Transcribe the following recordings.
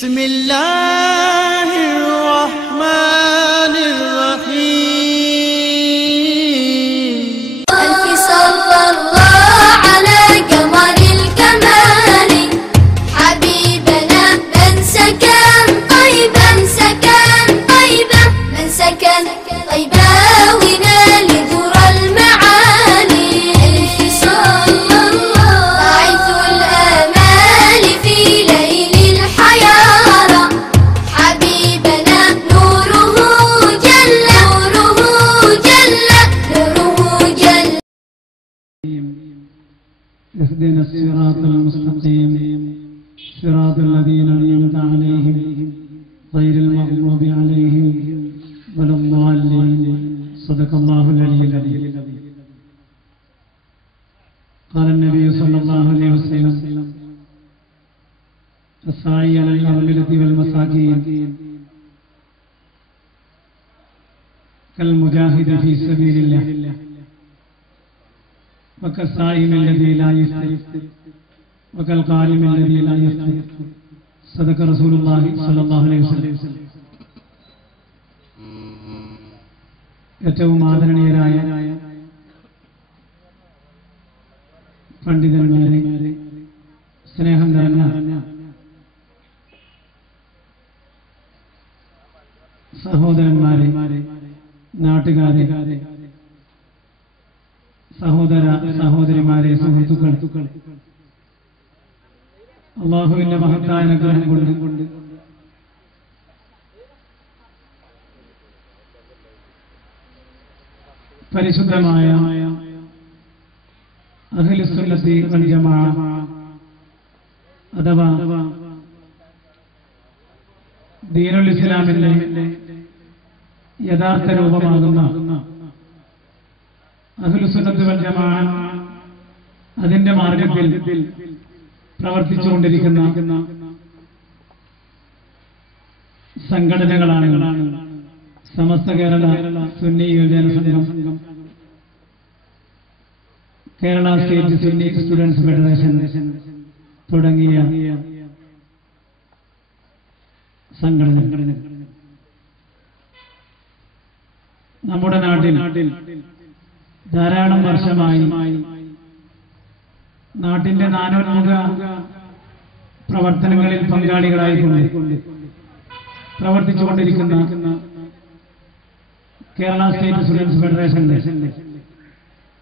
بسم الله الرحمن الرحيم ألف صلى الله على قمر الكمال حبيبنا من سكن طيبا سكن طيبا من سكن طيبا ونال ذر المعالي ألف صلى الله باعث الآمال في ليل الحيارى حبيبنا نوره جل نوره جل نوره جل اهدنا الصراط المستقيم صراط الذين أنعمت عليهم غير المغضوب عليهم ولا الضالين صدق الله العلي العظيم. قال النبي صلى الله عليه وسلم السعي على الأرملة والمساكين كالمجاهد في سبيل الله وكالصائم الذي لا يفطر وكالقائم الذي لا يفطر. صدق رسول الله صلى الله عليه وسلم. ഏറ്റവും ആദരണീയരായ പണ്ഡിതന്മാരെ, സ്നേഹം നിറഞ്ഞ സഹോദരന്മാരെ, നാട്ടുകാരെ, സഹോദര സഹോദരിമാരെ, സുഹൃത്തുക്കൾ, അള്ളാഹുവിന്റെ മഹത്തായ അനുഗ്രഹം കൊണ്ട് പരിശുദ്ധമായ അഹ്ലുസുന്നത്തി വൽ ജമാഅ അഥവാ ദീനുൽ ഇസ്ലാമിന്റെ യഥാർത്ഥ രൂപമാകുന്ന അഹ്ലുസുന്നത്തി വൽ ജമാഅ അതിന്റെ മാർഗത്തിൽ പ്രവർത്തിച്ചുകൊണ്ടിരിക്കുന്ന സംഘടനകളാണ് സമസ്ത കേരള സുന്നി യുവജന സംഘം, Kerala state Sunni students federation തുടങ്ങിയ സംഘടനകൾ. നമ്മുടെ നാട്ടിൽ ധാരാളം വർഷമായി നാട്ടിന്റെ നാനോന്മുഖ പ്രവർത്തനങ്ങളിൽ പങ്കാളികളായിക്കൊണ്ട് പ്രവർത്തിച്ചുകൊണ്ടിരിക്കുന്ന കേരള സ്റ്റേറ്റ് സ്റ്റുഡൻസ് ഫെഡറേഷന്റെ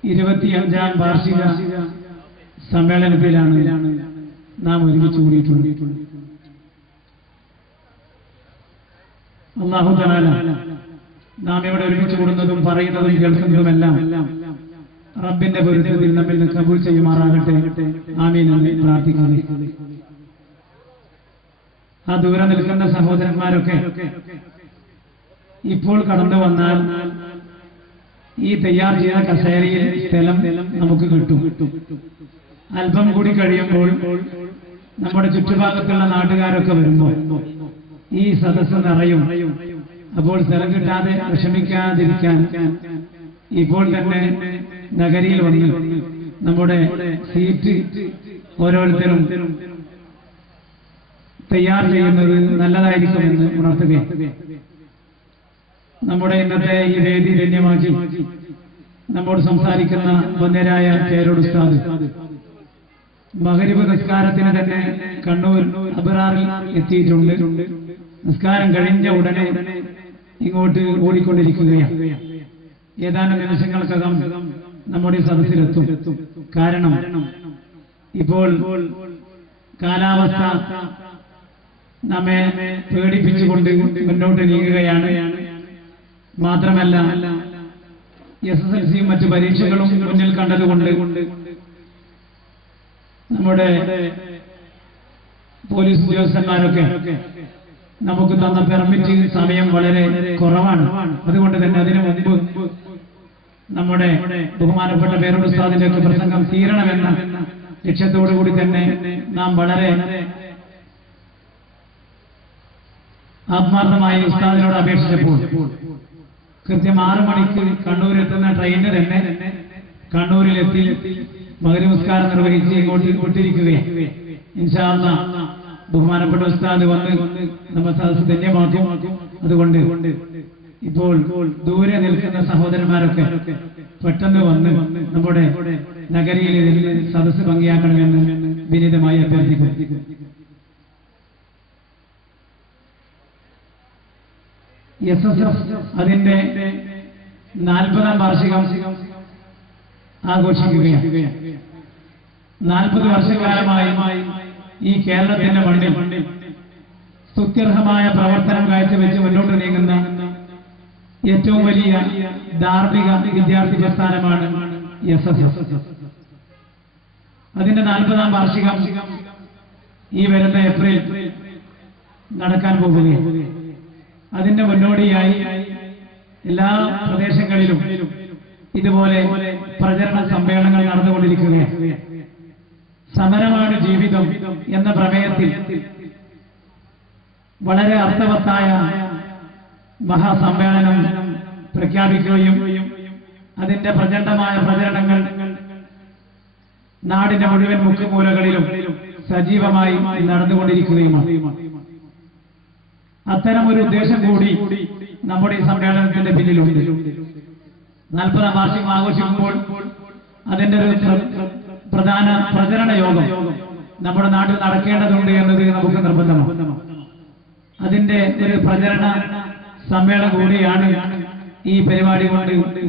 25ാം വാർഷിക സമ്മേളനത്തിലാണ് നാം ഒരുമിച്ച് കൂടിയിട്ടുള്ളത്. അല്ലാഹു തആല നാം ഇവിടെ ഒരുമിച്ച് കൂടുന്നതും പറയുന്നതും കേൾക്കുന്നതുമെല്ലാം റബ്ബിന്റെ പൊരുത്തത്തിൽ നമ്മിൽ നിന്ന് കബൂൽ ചെയ്യുമാറാകട്ടെ. ആമീൻ എന്ന് പ്രാർത്ഥിക്കുന്നു. ആ ദൂരെ നിൽക്കുന്ന സഹോദരന്മാരൊക്കെ ഇപ്പോൾ കടന്നു വന്നാൽ ഈ തയ്യാർ ചെയ്ത കസേരയിൽ സ്ഥലം നമുക്ക് കിട്ടും. അല്പം കൂടി കഴിയുമ്പോൾ നമ്മുടെ ചുറ്റുഭാഗത്തുള്ള നാട്ടുകാരൊക്കെ വരുമ്പോൾ ഈ സദസ്സ് നിറയും. അപ്പോൾ സ്ഥലം കിട്ടാതെ വിഷമിക്കാതിരിക്കാൻ ഇപ്പോൾ തന്നെ നഗരിയിൽ വന്ന് നമ്മുടെ സീറ്റ് ഓരോരുത്തരും തയ്യാർ ചെയ്യുന്നത് നല്ലതായിരിക്കുമെന്ന് ഉണർത്തുകയാണ്. നമ്മുടെ ഇന്നത്തെ ഈ വേദി ധന്യമാക്കി നമ്മോട് സംസാരിക്കുന്ന വന്യരായ പേരോട് ഉസ്താദ് മഗ്‌രിബ് നിസ്കാരത്തിന് തന്നെ കണ്ണൂർ അബ്റാറിൽ എത്തിയിട്ടുണ്ട്. നിസ്കാരം കഴിഞ്ഞ ഉടനെ ഇങ്ങോട്ട് ഓടിക്കൊണ്ടിരിക്കുകയാണ്. ഏതാനും നിമിഷങ്ങൾക്കകം നമ്മുടെ സദസ്സിലെത്തും. കാരണം ഇപ്പോൾ കാലാവസ്ഥ നമ്മെ പേടിപ്പിച്ചുകൊണ്ട് മുന്നോട്ട് നീങ്ങുകയാണ്. മാത്രമല്ല SSLCയും മറ്റു പരീക്ഷകളും മുന്നിൽ കണ്ടതുകൊണ്ട് നമ്മുടെ പോലീസ് ഉദ്യോഗസ്ഥന്മാരൊക്കെ നമുക്ക് തന്ന പെർമിറ്റ് സമയം വളരെ കുറവാണ്. അതുകൊണ്ട് തന്നെ അതിനു മുമ്പ് നമ്മുടെ ബഹുമാനപ്പെട്ട പേരോട് ഉസ്താദിന്റെ ഒക്കെ പ്രസംഗം തീരണമെന്ന ലക്ഷ്യത്തോടുകൂടി തന്നെ നാം വളരെ ആത്മാർത്ഥമായി ഉസ്താദിനോട് അപേക്ഷിച്ചപ്പോൾ കൃത്യം 6 മണിക്ക് കണ്ണൂരെത്തുന്ന ട്രെയിനിന് തന്നെ കണ്ണൂരിലെത്തി മഗ്‌രിബ് നിസ്കാരം നിർവഹിച്ച് ഇങ്ങോട്ട് വിട്ടിരിക്കുകയാണ്. ഇൻഷാ അല്ലാഹ് ബഹുമാനപ്പെട്ട ഉസ്താദ് വന്ന് നമ്മൾ സദസ്സ് ധന്യമാക്കും. അതുകൊണ്ട് ഇപ്പോൾ ദൂരെ നിൽക്കുന്ന സഹോദരന്മാരൊക്കെ പെട്ടെന്ന് വന്ന് നമ്മുടെ നഗരിയിൽ സദസ്സ് ഭംഗിയാക്കണമെന്ന് വിനീതമായി അഭ്യർത്ഥിക്കും. SSF അതിന്റെ 40ാം വാർഷികം ആഘോഷിക്കുകയാണ്. 40 വർഷക്കാലമായി ഈ കേരളത്തിന്റെ മണ്ണിൽ സ്തുത്യർഹമായ പ്രവർത്തനം കാഴ്ചവെച്ച് മുന്നോട്ട് നീങ്ങുന്ന ഏറ്റവും വലിയ ധാർമ്മിക വിദ്യാർത്ഥി പ്രസ്ഥാനമാണ് SSF. അതിന്റെ 40ാം വാർഷികം ഈ വരുന്ന ഏപ്രിൽ നടക്കാൻ പോകുകയാണ്. അതിന്റെ മുന്നോടിയായി എല്ലാ പ്രദേശങ്ങളിലും ഇതുപോലെ പ്രചരണ സമ്മേളനങ്ങൾ നടന്നുകൊണ്ടിരിക്കുകയാണ്. സമരമാണ് ജീവിതം എന്ന പ്രമേയത്തിൽ വളരെ അർത്ഥവത്തായ മഹാസമ്മേളനം പ്രഖ്യാപിക്കുകയും അതിന്റെ പ്രചണ്ഡമായ പ്രചരണങ്ങൾ നാടിന്റെ മുഴുവൻ മുക്കുമൂലകളിലും സജീവമായി നടന്നുകൊണ്ടിരിക്കുകയുമാണ്. അത്തരമൊരു ഉദ്ദേശം കൂടി നമ്മുടെ ഈ സമ്മേളനത്തിന്റെ പിന്നിലുണ്ട്. 40ാം വാർഷികം ആഘോഷിക്കുമ്പോൾ അതിന്റെ ഒരു പ്രധാന പ്രചരണ യോഗം നമ്മുടെ നാട്ടിൽ നടക്കേണ്ടതുണ്ട് എന്നത് നമുക്ക് നിർബന്ധമാണ്. അതിന്റെ ഒരു പ്രചരണ സമ്മേളനം കൂടിയാണ് ഈ പരിപാടി കൊണ്ട്.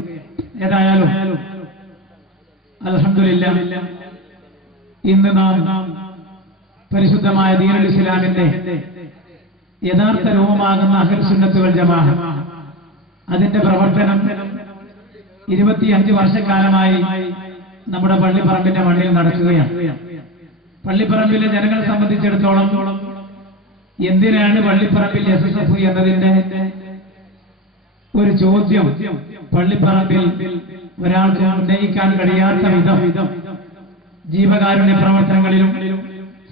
ഏതായാലും അൽഹംദുലില്ലാഹ് ഇന്ന് നാം പരിശുദ്ധമായ ദീനുൽ ഇസ്ലാമിന്റെ യഥാർത്ഥ രൂപമാകുന്ന അഹ്ലുസ് സുന്നത്ത് വൽ ജമാഅ അതിന്റെ പ്രവർത്തനം 25 വർഷക്കാലമായി നമ്മുടെ പള്ളിപ്പറമ്പിന്റെ മണ്ണിൽ നടക്കുകയാണ്. പള്ളിപ്പറമ്പിലെ ജനങ്ങളെ സംബന്ധിച്ചിടത്തോളം എന്തിനാണ് പള്ളിപ്പറമ്പിൽ SSF എന്നതിന്റെ ഒരു ചോദ്യം പള്ളിപ്പറമ്പിൽ ഒരാൾക്ക് ഉന്നയിക്കാൻ കഴിയാത്ത വിധം ജീവകാരുണ്യ പ്രവർത്തനങ്ങളിലും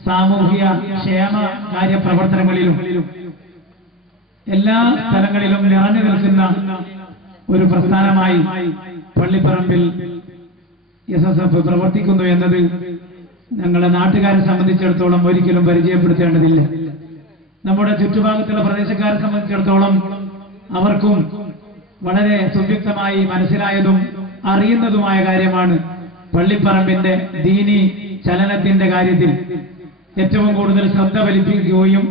സാമൂഹിക ക്ഷേമ കാര്യപ്രവർത്തനങ്ങളിലും എല്ലാ സ്ഥലങ്ങളിലും നിറഞ്ഞു നിൽക്കുന്ന ഒരു പ്രസ്ഥാനമായി പള്ളിപ്പറമ്പിൽ SSF പ്രവർത്തിക്കുന്നു എന്നത് ഞങ്ങളുടെ നാട്ടുകാരെ സംബന്ധിച്ചിടത്തോളം ഒരിക്കലും പരിചയപ്പെടുത്തേണ്ടതില്ല. നമ്മുടെ ചുറ്റുഭാഗത്തുള്ള പ്രദേശക്കാരെ സംബന്ധിച്ചിടത്തോളം അവർക്കും വളരെ സുവ്യക്തമായി മനസ്സിലായതും അറിയുന്നതുമായ കാര്യമാണ് പള്ളിപ്പറമ്പിന്റെ ദീനി ചലനത്തിന്റെ കാര്യത്തിൽ ഏറ്റവും കൂടുതൽ ശ്രദ്ധ വലിപ്പിക്കുകയും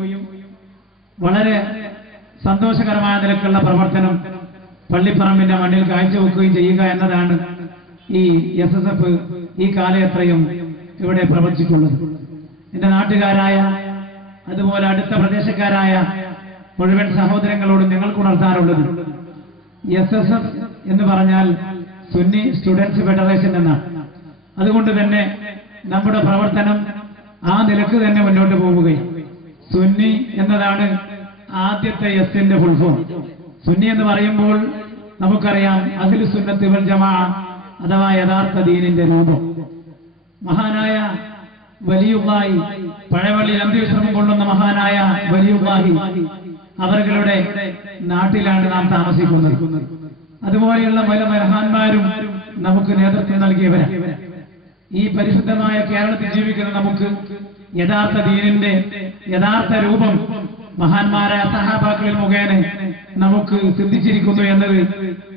വളരെ സന്തോഷകരമായ നിലക്കുള്ള പ്രവർത്തനം പള്ളിപ്പറമ്പിന്റെ മണ്ണിൽ കാഴ്ചവെക്കുകയും ചെയ്യുക എന്നതാണ് ഈ SSF ഈ കാലയത്രയും ഇവിടെ പ്രവർത്തിച്ചിട്ടുള്ളത്. എന്റെ നാട്ടുകാരായ അതുപോലെ അടുത്ത പ്രദേശക്കാരായ മുഴുവൻ സഹോദരങ്ങളോട് ഞങ്ങൾക്ക് ഉണർത്താറുള്ളത് SSF എന്ന് പറഞ്ഞാൽ സുന്നി സ്റ്റുഡൻസ് ഫെഡറേഷൻ എന്നാണ്. അതുകൊണ്ട് തന്നെ നമ്മുടെ പ്രവർത്തനം ആ നിലക്ക് തന്നെ മുന്നോട്ട് പോവുകയും സുന്നി എന്നതാണ് ആദ്യത്തെ എസിന്റെ ഫുൾ ഫോം. സുന്നി എന്ന് പറയുമ്പോൾ നമുക്കറിയാം അഹ്ലുസ് സുന്നത്ത് വൽ ജമാഅ അഥവാ യഥാർത്ഥ ദീനിന്റെ രൂപം. മഹാനായ വലിയുള്ളാഹി പഴവള്ളിയിൽ അന്ത്യവിശ്രമം കൊള്ളുന്ന മഹാനായ വലിയുള്ളാഹി അവരുടെ നാട്ടിലാണ് നാം താമസിക്കുന്നത്. അതുപോലെയുള്ള പല മഹാന്മാരും നമുക്ക് നേതൃത്വം നൽകിയവരാണ്. ഈ പരിശുദ്ധമായ കേരളത്തിൽ ജീവിക്കുന്ന നമുക്ക് യഥാർത്ഥ ദീനിന്റെ യഥാർത്ഥ രൂപം മഹാന്മാരായ സഹാബാക്കളിൽ മുഖേന നമുക്ക് സിദ്ധിച്ചിരിക്കുന്നു എന്നത്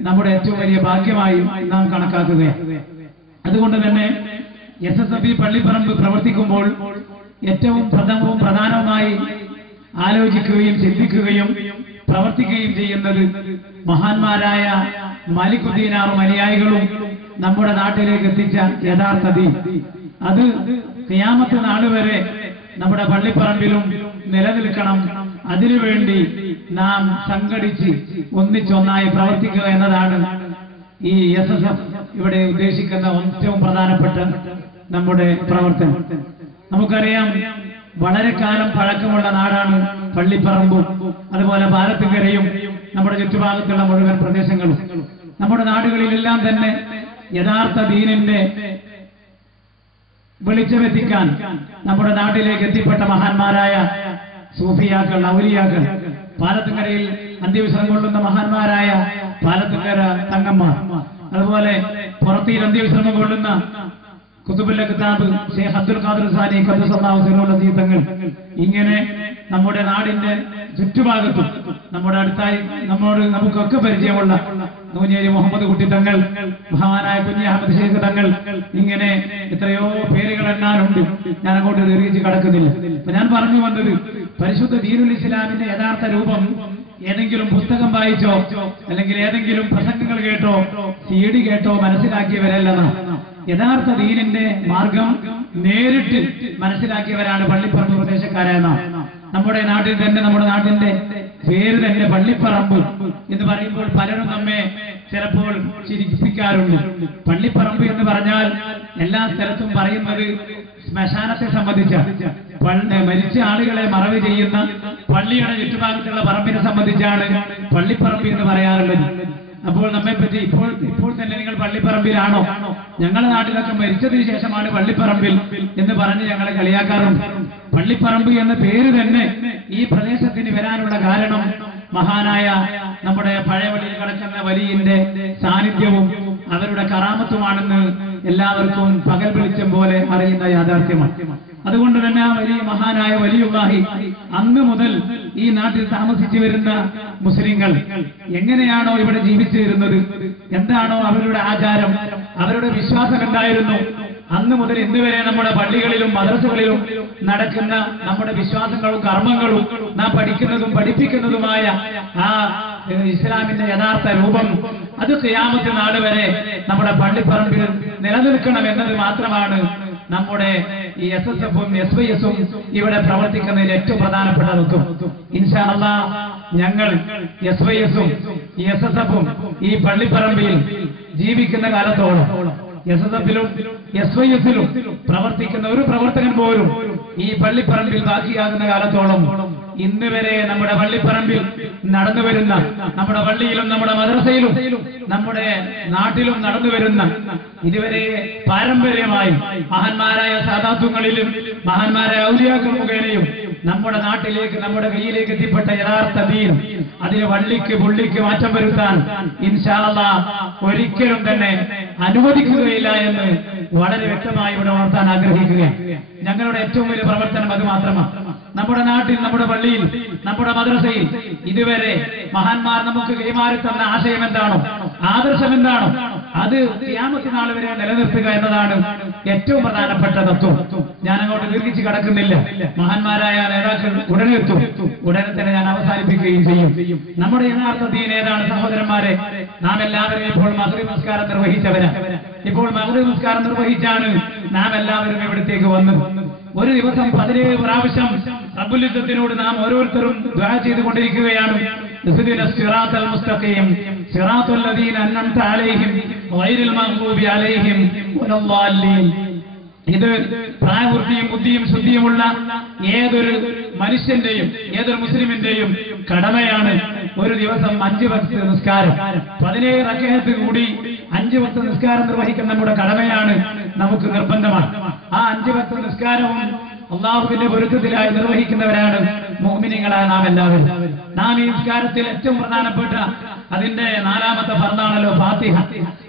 നമ്മുടെ ഏറ്റവും വലിയ ഭാഗ്യമായി നാം കണക്കാക്കുകയാണ്. അതുകൊണ്ട് തന്നെ SSF പള്ളിപ്പറമ്പ് പ്രവർത്തിക്കുമ്പോൾ ഏറ്റവും പ്രധാനവുമായി ആലോചിക്കുകയും ചിന്തിക്കുകയും പ്രവർത്തിക്കുകയും ചെയ്യുന്നത് മഹാന്മാരായ മാലിക്കുദ്ദീനാറും അനുയായികളും നമ്മുടെ നാട്ടിലേക്ക് എത്തിച്ച യഥാർത്ഥ ദീൻ അത് ഖിയാമത്ത് നാൾ വരെ നമ്മുടെ പള്ളിപ്പറമ്പിലും നിലനിൽക്കണം. അതിനുവേണ്ടി നാം സംഘടിച്ച് ഒന്നിച്ചൊന്നായി പ്രവർത്തിക്കുക എന്നതാണ് ഈ SSF ഇവിടെ ഉദ്ദേശിക്കുന്ന ഏറ്റവും പ്രധാനപ്പെട്ട നമ്മുടെ പ്രവർത്തനം. നമുക്കറിയാം വളരെ കാലം പഴക്കമുള്ള നാടാണ് പള്ളിപ്പറമ്പും അതുപോലെ ഭാരതക്കരയും നമ്മുടെ ചുറ്റുഭാഗത്തുള്ള മുഴുവൻ പ്രദേശങ്ങളും. നമ്മുടെ നാടുകളിലെല്ലാം തന്നെ യഥാർത്ഥ ദീനിന്റെ വെളിച്ചമെത്തിക്കാൻ നമ്മുടെ നാട്ടിലേക്ക് എത്തിപ്പെട്ട മഹാന്മാരായ സൂഫിയാക്കൾ ഔലിയാക്കൾ പാലത്തുങ്കരയിൽ അന്ത്യവിശ്രമം കൊള്ളുന്ന മഹാന്മാരായ പാലത്തുങ്കര തങ്ങന്മാർ അതുപോലെ പുറത്തിയിൽ അന്ത്യവിശ്രമം കൊള്ളുന്ന കുതുബുൽ കിതാബ് ഷെയ്ഖ് അബ്ദുൽ ഖാദിർ സാനി ഖദ്ദസല്ലാഹു സിറഹുൽ തങ്ങൾ ഇങ്ങനെ നമ്മുടെ നാടിന്റെ ചുറ്റുഭാഗത്തും നമ്മുടെ അടുത്തായി നമുക്കൊക്കെ പരിചയമുള്ള നൂഞ്ഞേരി മുഹമ്മദ് കുട്ടി തങ്ങൾ, മഹാനായ കുഞ്ഞി അഹമ്മദ് ഷെയ്ഖ് തങ്ങൾ, ഇങ്ങനെ എത്രയോ പേരുകൾ എണ്ണാനുണ്ട്. ഞാൻ അങ്ങോട്ട് ദീർഘിച്ച് കടക്കുന്നില്ല. അപ്പൊ ഞാൻ പറഞ്ഞു വന്നത്, പരിശുദ്ധ ദീനുൽ ഇസ്ലാമിന്റെ യഥാർത്ഥ രൂപം ഏതെങ്കിലും പുസ്തകം വായിച്ചോ അല്ലെങ്കിൽ ഏതെങ്കിലും പ്രസംഗങ്ങൾ കേട്ടോ CD കേട്ടോ മനസ്സിലാക്കിയവരല്ലെന്നാണ്. യഥാർത്ഥ ദീനിന്റെ മാർഗം നേരിട്ട് മനസ്സിലാക്കിയവരാണ് പള്ളിപ്പറമ്പ് പ്രദേശക്കാരെന്നാണ്. നമ്മുടെ നാട്ടിൽ തന്നെ, നമ്മുടെ നാട്ടിന്റെ പേര് തന്നെ പള്ളിപ്പറമ്പ് എന്ന് പറയുമ്പോൾ പലരും നമ്മെ ചിലപ്പോൾ ചിരിപ്പിക്കാറുണ്ട്. പള്ളിപ്പറമ്പ് എന്ന് പറഞ്ഞാൽ എല്ലാ സ്ഥലത്തും പറയുന്നത് ശ്മശാനത്തെ സംബന്ധിച്ച, മരിച്ച ആളുകളെ മറവ് ചെയ്യുന്ന പള്ളിയുടെ ചുറ്റുഭാഗത്തുള്ള പറമ്പിനെ സംബന്ധിച്ചാണ് പള്ളിപ്പറമ്പ് എന്ന് പറയാറുള്ളത്. അപ്പോൾ നമ്മെപ്പറ്റി ഇപ്പോൾ തന്നെ നിങ്ങൾ പള്ളിപ്പറമ്പിലാണോ? ഞങ്ങളുടെ നാട്ടിലൊക്കെ മരിച്ചതിന് ശേഷമാണ് പള്ളിപ്പറമ്പിൽ എന്ന് പറഞ്ഞ് ഞങ്ങളെ കളിയാക്കാറുണ്ട്. പള്ളിപ്പറമ്പ് എന്ന പേര് തന്നെ ഈ പ്രദേശത്തിന് വരാനുള്ള കാരണം മഹാനായ നമ്മുടെ പഴയപള്ളിയിൽ കിടക്കുന്ന വലിയന്റെ സാന്നിധ്യവും അവരുടെ കറാമത്തുമാണെന്ന് എല്ലാവർക്കും പകൽ വെളിച്ചം പോലെ അറിയുന്ന യാഥാർത്ഥ്യമാണ്. അതുകൊണ്ട് തന്നെ ആ വലിയ മഹാനായ വലിയുള്ളാഹി അന്ന് മുതൽ ഈ നാട്ടിൽ താമസിച്ചു വരുന്ന മുസ്ലിങ്ങൾ എങ്ങനെയാണോ ഇവിടെ ജീവിച്ചു വരുന്നത്, എന്താണോ അവരുടെ ആചാരം, അവരുടെ വിശ്വാസം എന്തായിരുന്നു, അന്ന് മുതൽ ഇന്ന് വരെ നമ്മുടെ പള്ളികളിലും മദ്രസകളിലും നടക്കുന്ന നമ്മുടെ വിശ്വാസങ്ങളും കർമ്മങ്ങളും നാം പഠിക്കുന്നതും പഠിപ്പിക്കുന്നതുമായ ആ ഇസ്ലാമിന്റെ യഥാർത്ഥ രൂപം അത് ഖിയാമത്ത് നാൾ വരെ നമ്മുടെ പള്ളിപ്പറമ്പിൽ നിലനിൽക്കണം എന്നത് മാത്രമാണ് നമ്മുടെ ഈ SSF-ഉം SYS-ഉം ഇവിടെ പ്രവർത്തിക്കുന്നതിൽ ഏറ്റവും പ്രധാനപ്പെട്ട തത്വം. ഇൻഷാ അല്ലാഹ് ഞങ്ങൾ SYS-ഉം SSF-ഉം ഈ പള്ളിപ്പറമ്പിൽ ജീവിക്കുന്ന കാലത്തോളം SSF-ലും SYS-ലും പ്രവർത്തിക്കുന്ന ഒരു പ്രവർത്തകൻ പോലും ഈ പള്ളിപ്പറമ്പിൽ ബാക്കിയാകുന്ന കാലത്തോളം ഇന്ന് വരെ നമ്മുടെ പള്ളിപ്പറമ്പിൽ നടന്നു വരുന്ന, നമ്മുടെ പള്ളിയിലും നമ്മുടെ മദ്രസയിലും നമ്മുടെ നാട്ടിലും നടന്നു വരുന്ന, ഇതുവരെ പാരമ്പര്യമായി മഹാന്മാരായ സാദാത്തുകളിലും മഹാന്മാരായ ഔലിയാക്കൾ മുഖേനയും നമ്മുടെ നാട്ടിലേക്ക്, നമ്മുടെ കയ്യിലേക്ക് എത്തിപ്പെട്ട യഥാർത്ഥ ദീൻ, അതിന് വള്ളിക്ക് പുള്ളിക്ക് മാറ്റം വരുത്താൻ ഇൻഷാ അല്ലാഹ് ഒരിക്കലും തന്നെ അനുവദിക്കുകയില്ല എന്ന് വളരെ വ്യക്തമായി ഇവിടെ ഉണർത്താൻ ആഗ്രഹിക്കുകയാണ്. ഞങ്ങളുടെ ഏറ്റവും വലിയ പ്രവർത്തനം അത് മാത്രമാണ്. നമ്മുടെ നാട്ടിൽ, നമ്മുടെ പള്ളിയിൽ, നമ്മുടെ മദ്രസയിൽ ഇതുവരെ മഹാന്മാർ നമുക്ക് കൈമാറി തന്ന ആശയം എന്താണോ, ആദർശം എന്താണോ, അത് ഖിയാമത്ത് നാൾ വരെ നിലനിർത്തുക എന്നതാണ് ഏറ്റവും പ്രധാനപ്പെട്ട തത്വം. ഞാൻ അങ്ങോട്ട് ദീർഘിച്ച് കടക്കുന്നില്ല. മഹാന്മാരായ നേതാക്കൾ ഉടനെ എത്തും. ഉടനെ തന്നെ ഞാൻ അവസാനിപ്പിക്കുകയും ചെയ്യും. നമ്മുടെ യഥാർത്ഥ ദീൻ ഏതാണ് സഹോദരന്മാരെ? നാം എല്ലാവരും ഇപ്പോൾ മഗ്രിബ് നിസ്കാരം നിർവഹിച്ചവരാണ്. ഇപ്പോൾ മഗ്രിബ് നിസ്കാരം നിർവഹിച്ചാണ് നാം എല്ലാവരും ഇവിടത്തേക്ക് വന്നത്. ഒരു ദിവസം 17 പ്രാവശ്യം റബ്ബുൽ ഇസ്സത്തിനോട് നാം ഓരോരുത്തരും ദുആ ചെയ്തുകൊണ്ടിരിക്കുകയാണ്. ഇഹ്ദിനസ് സിറാത്തൽ മുസ്തഖീം സിറാത്തൽ ലദീന അൻഅംത അലൈഹിം ഗൈറിൽ മഗ്ദൂബി അലൈഹിം വലദ്ദാല്ലീൻ. ഇത് പ്രായപൂർത്തിയും ബുദ്ധിയും ശുദ്ധിയുമുള്ള ഏതൊരു മനുഷ്യന്റെയും ഏതൊരു മുസ്ലിമിന്റെയും കടമയാണ് ഒരു ദിവസം 5 വക്ത് നിസ്കാരം. 17 റക്അത്ത് കൂടി 5 വക്ത് നിസ്കാരം നിർവഹിക്കുന്ന നമ്മുടെ കടമയാണ്, നമുക്ക് നിർബന്ധമാണ്. ആ 5 വക്ത് നിസ്കാരവും അള്ളാഹുവിന്റെ പൊരുത്തത്തിലായി നിർവഹിക്കുന്നവരാണ് മുഅ്മിനീങ്ങളായ നാം എല്ലാവരും. നാം ഈ നിസ്കാരത്തിൽ ഏറ്റവും പ്രധാനപ്പെട്ട അതിന്റെ 4ാമത്തെ ഫർദാണല്ലോ ഫാത്തിഹ.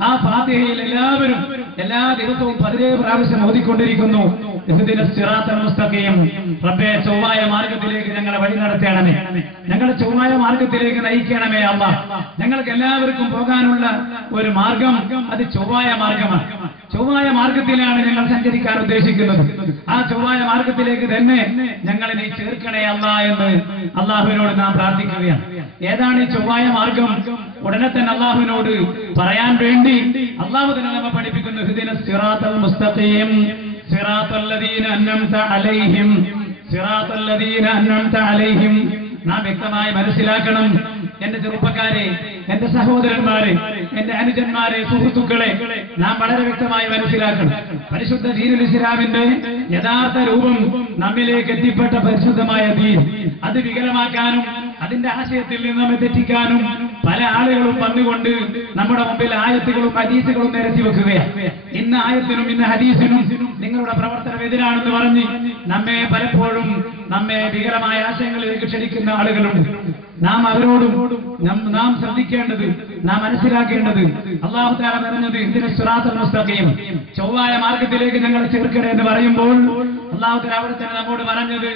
ആ ഫാത്തിഹയിൽ എല്ലാവരും എല്ലാ ദിവസവും 17 പ്രാവശ്യം ഓതിക്കൊണ്ടിരിക്കുന്നു. ഇഹ്ദിനസ് സിറാത്തൽ മുസ്തഖീം. റബ്ബേ, ചൊവ്വായ മാർഗത്തിലേക്ക് ഞങ്ങളെ വഴി നടത്തണമേ, ഞങ്ങളെ ചൊവ്വായ മാർഗത്തിലേക്ക് നയിക്കണമേ അല്ലാഹ്. ഞങ്ങൾക്ക് എല്ലാവർക്കും പോകാനുള്ള ഒരു മാർഗം അത് ചൊവ്വായ മാർഗമാണ്. ചൊവ്വായ മാർഗത്തിലാണ് ഞങ്ങൾ സഞ്ചരിക്കാൻ ഉദ്ദേശിക്കുന്നത്. ആ ചൊവ്വായ മാർഗത്തിലേക്ക് തന്നെ ഞങ്ങളെ നീ ചേർക്കണേ അല്ലാഹ് എന്ന് അള്ളാഹുവിനോട് നാം പ്രാർത്ഥിക്കുകയാണ്. ഏതാണ് ഈ ചൊവ്വായ മാർഗം? ഉടനെ തന്നെ അള്ളാഹുവിനോട് പറയാൻ വേണ്ടി അള്ളാഹു തന്നെ നമ്മെ പഠിപ്പിക്കുന്നു. ഇഹ്ദിനസ് സിറാത്തൽ മുസ്തഖീം സിറാത്തൽ ലദീന അൻഅംത അലൈഹിം സിറാത്തൽ ലദീന അൻഅംത അലൈഹിം. നാം വ്യക്തമായി മനസ്സിലാക്കണം. എന്റെ ചെറുപ്പക്കാരെ, എന്റെ സഹോദരന്മാരെ, എന്റെ അനുജന്മാരെ, സുഹൃത്തുക്കളെ, നാം വളരെ വ്യക്തമായി മനസ്സിലാക്കണം. പരിശുദ്ധ ദീനുൽ ഇസ്ലാമിന്റെ യഥാർത്ഥ രൂപം നമ്മിലേക്ക് എത്തിപ്പെട്ട പരിശുദ്ധമായ ദീൻ, അത് വികലമാക്കാനും അതിന്റെ ആശയത്തിൽ നിന്ന് നമ്മെ തെറ്റിക്കാനും പല ആളുകളും വന്നുകൊണ്ട് നമ്മുടെ മുമ്പിൽ ആയത്തുകളും ഹദീസുകളും നിരത്തി വെക്കുകയാണ്. ഇന്ന ആയത്തിനും ഇന്ന ഹദീസിനും നിങ്ങളുടെ പ്രവർത്തനം എതിരാണെന്ന് പറഞ്ഞ് നമ്മെ പലപ്പോഴും വികലമായ ആശയങ്ങളിലേക്ക് ക്ഷണിക്കുന്ന ആളുകളുണ്ട്. നാം അവരോടും നാം ശ്രദ്ധിക്കേണ്ടത്, നാം മനസ്സിലാക്കേണ്ടത്, അല്ലാഹു തആല പറഞ്ഞത് ഇഹ്ദിന സിറാത്തൽ മുസ്തഖീം, ചൊവ്വായ മാർഗത്തിലേക്ക് ഞങ്ങളെ ചേർക്കണേ എന്ന് പറയുമ്പോൾ അല്ലാഹു തആല അവിടെ തന്നെ നമ്മോട് പറഞ്ഞത്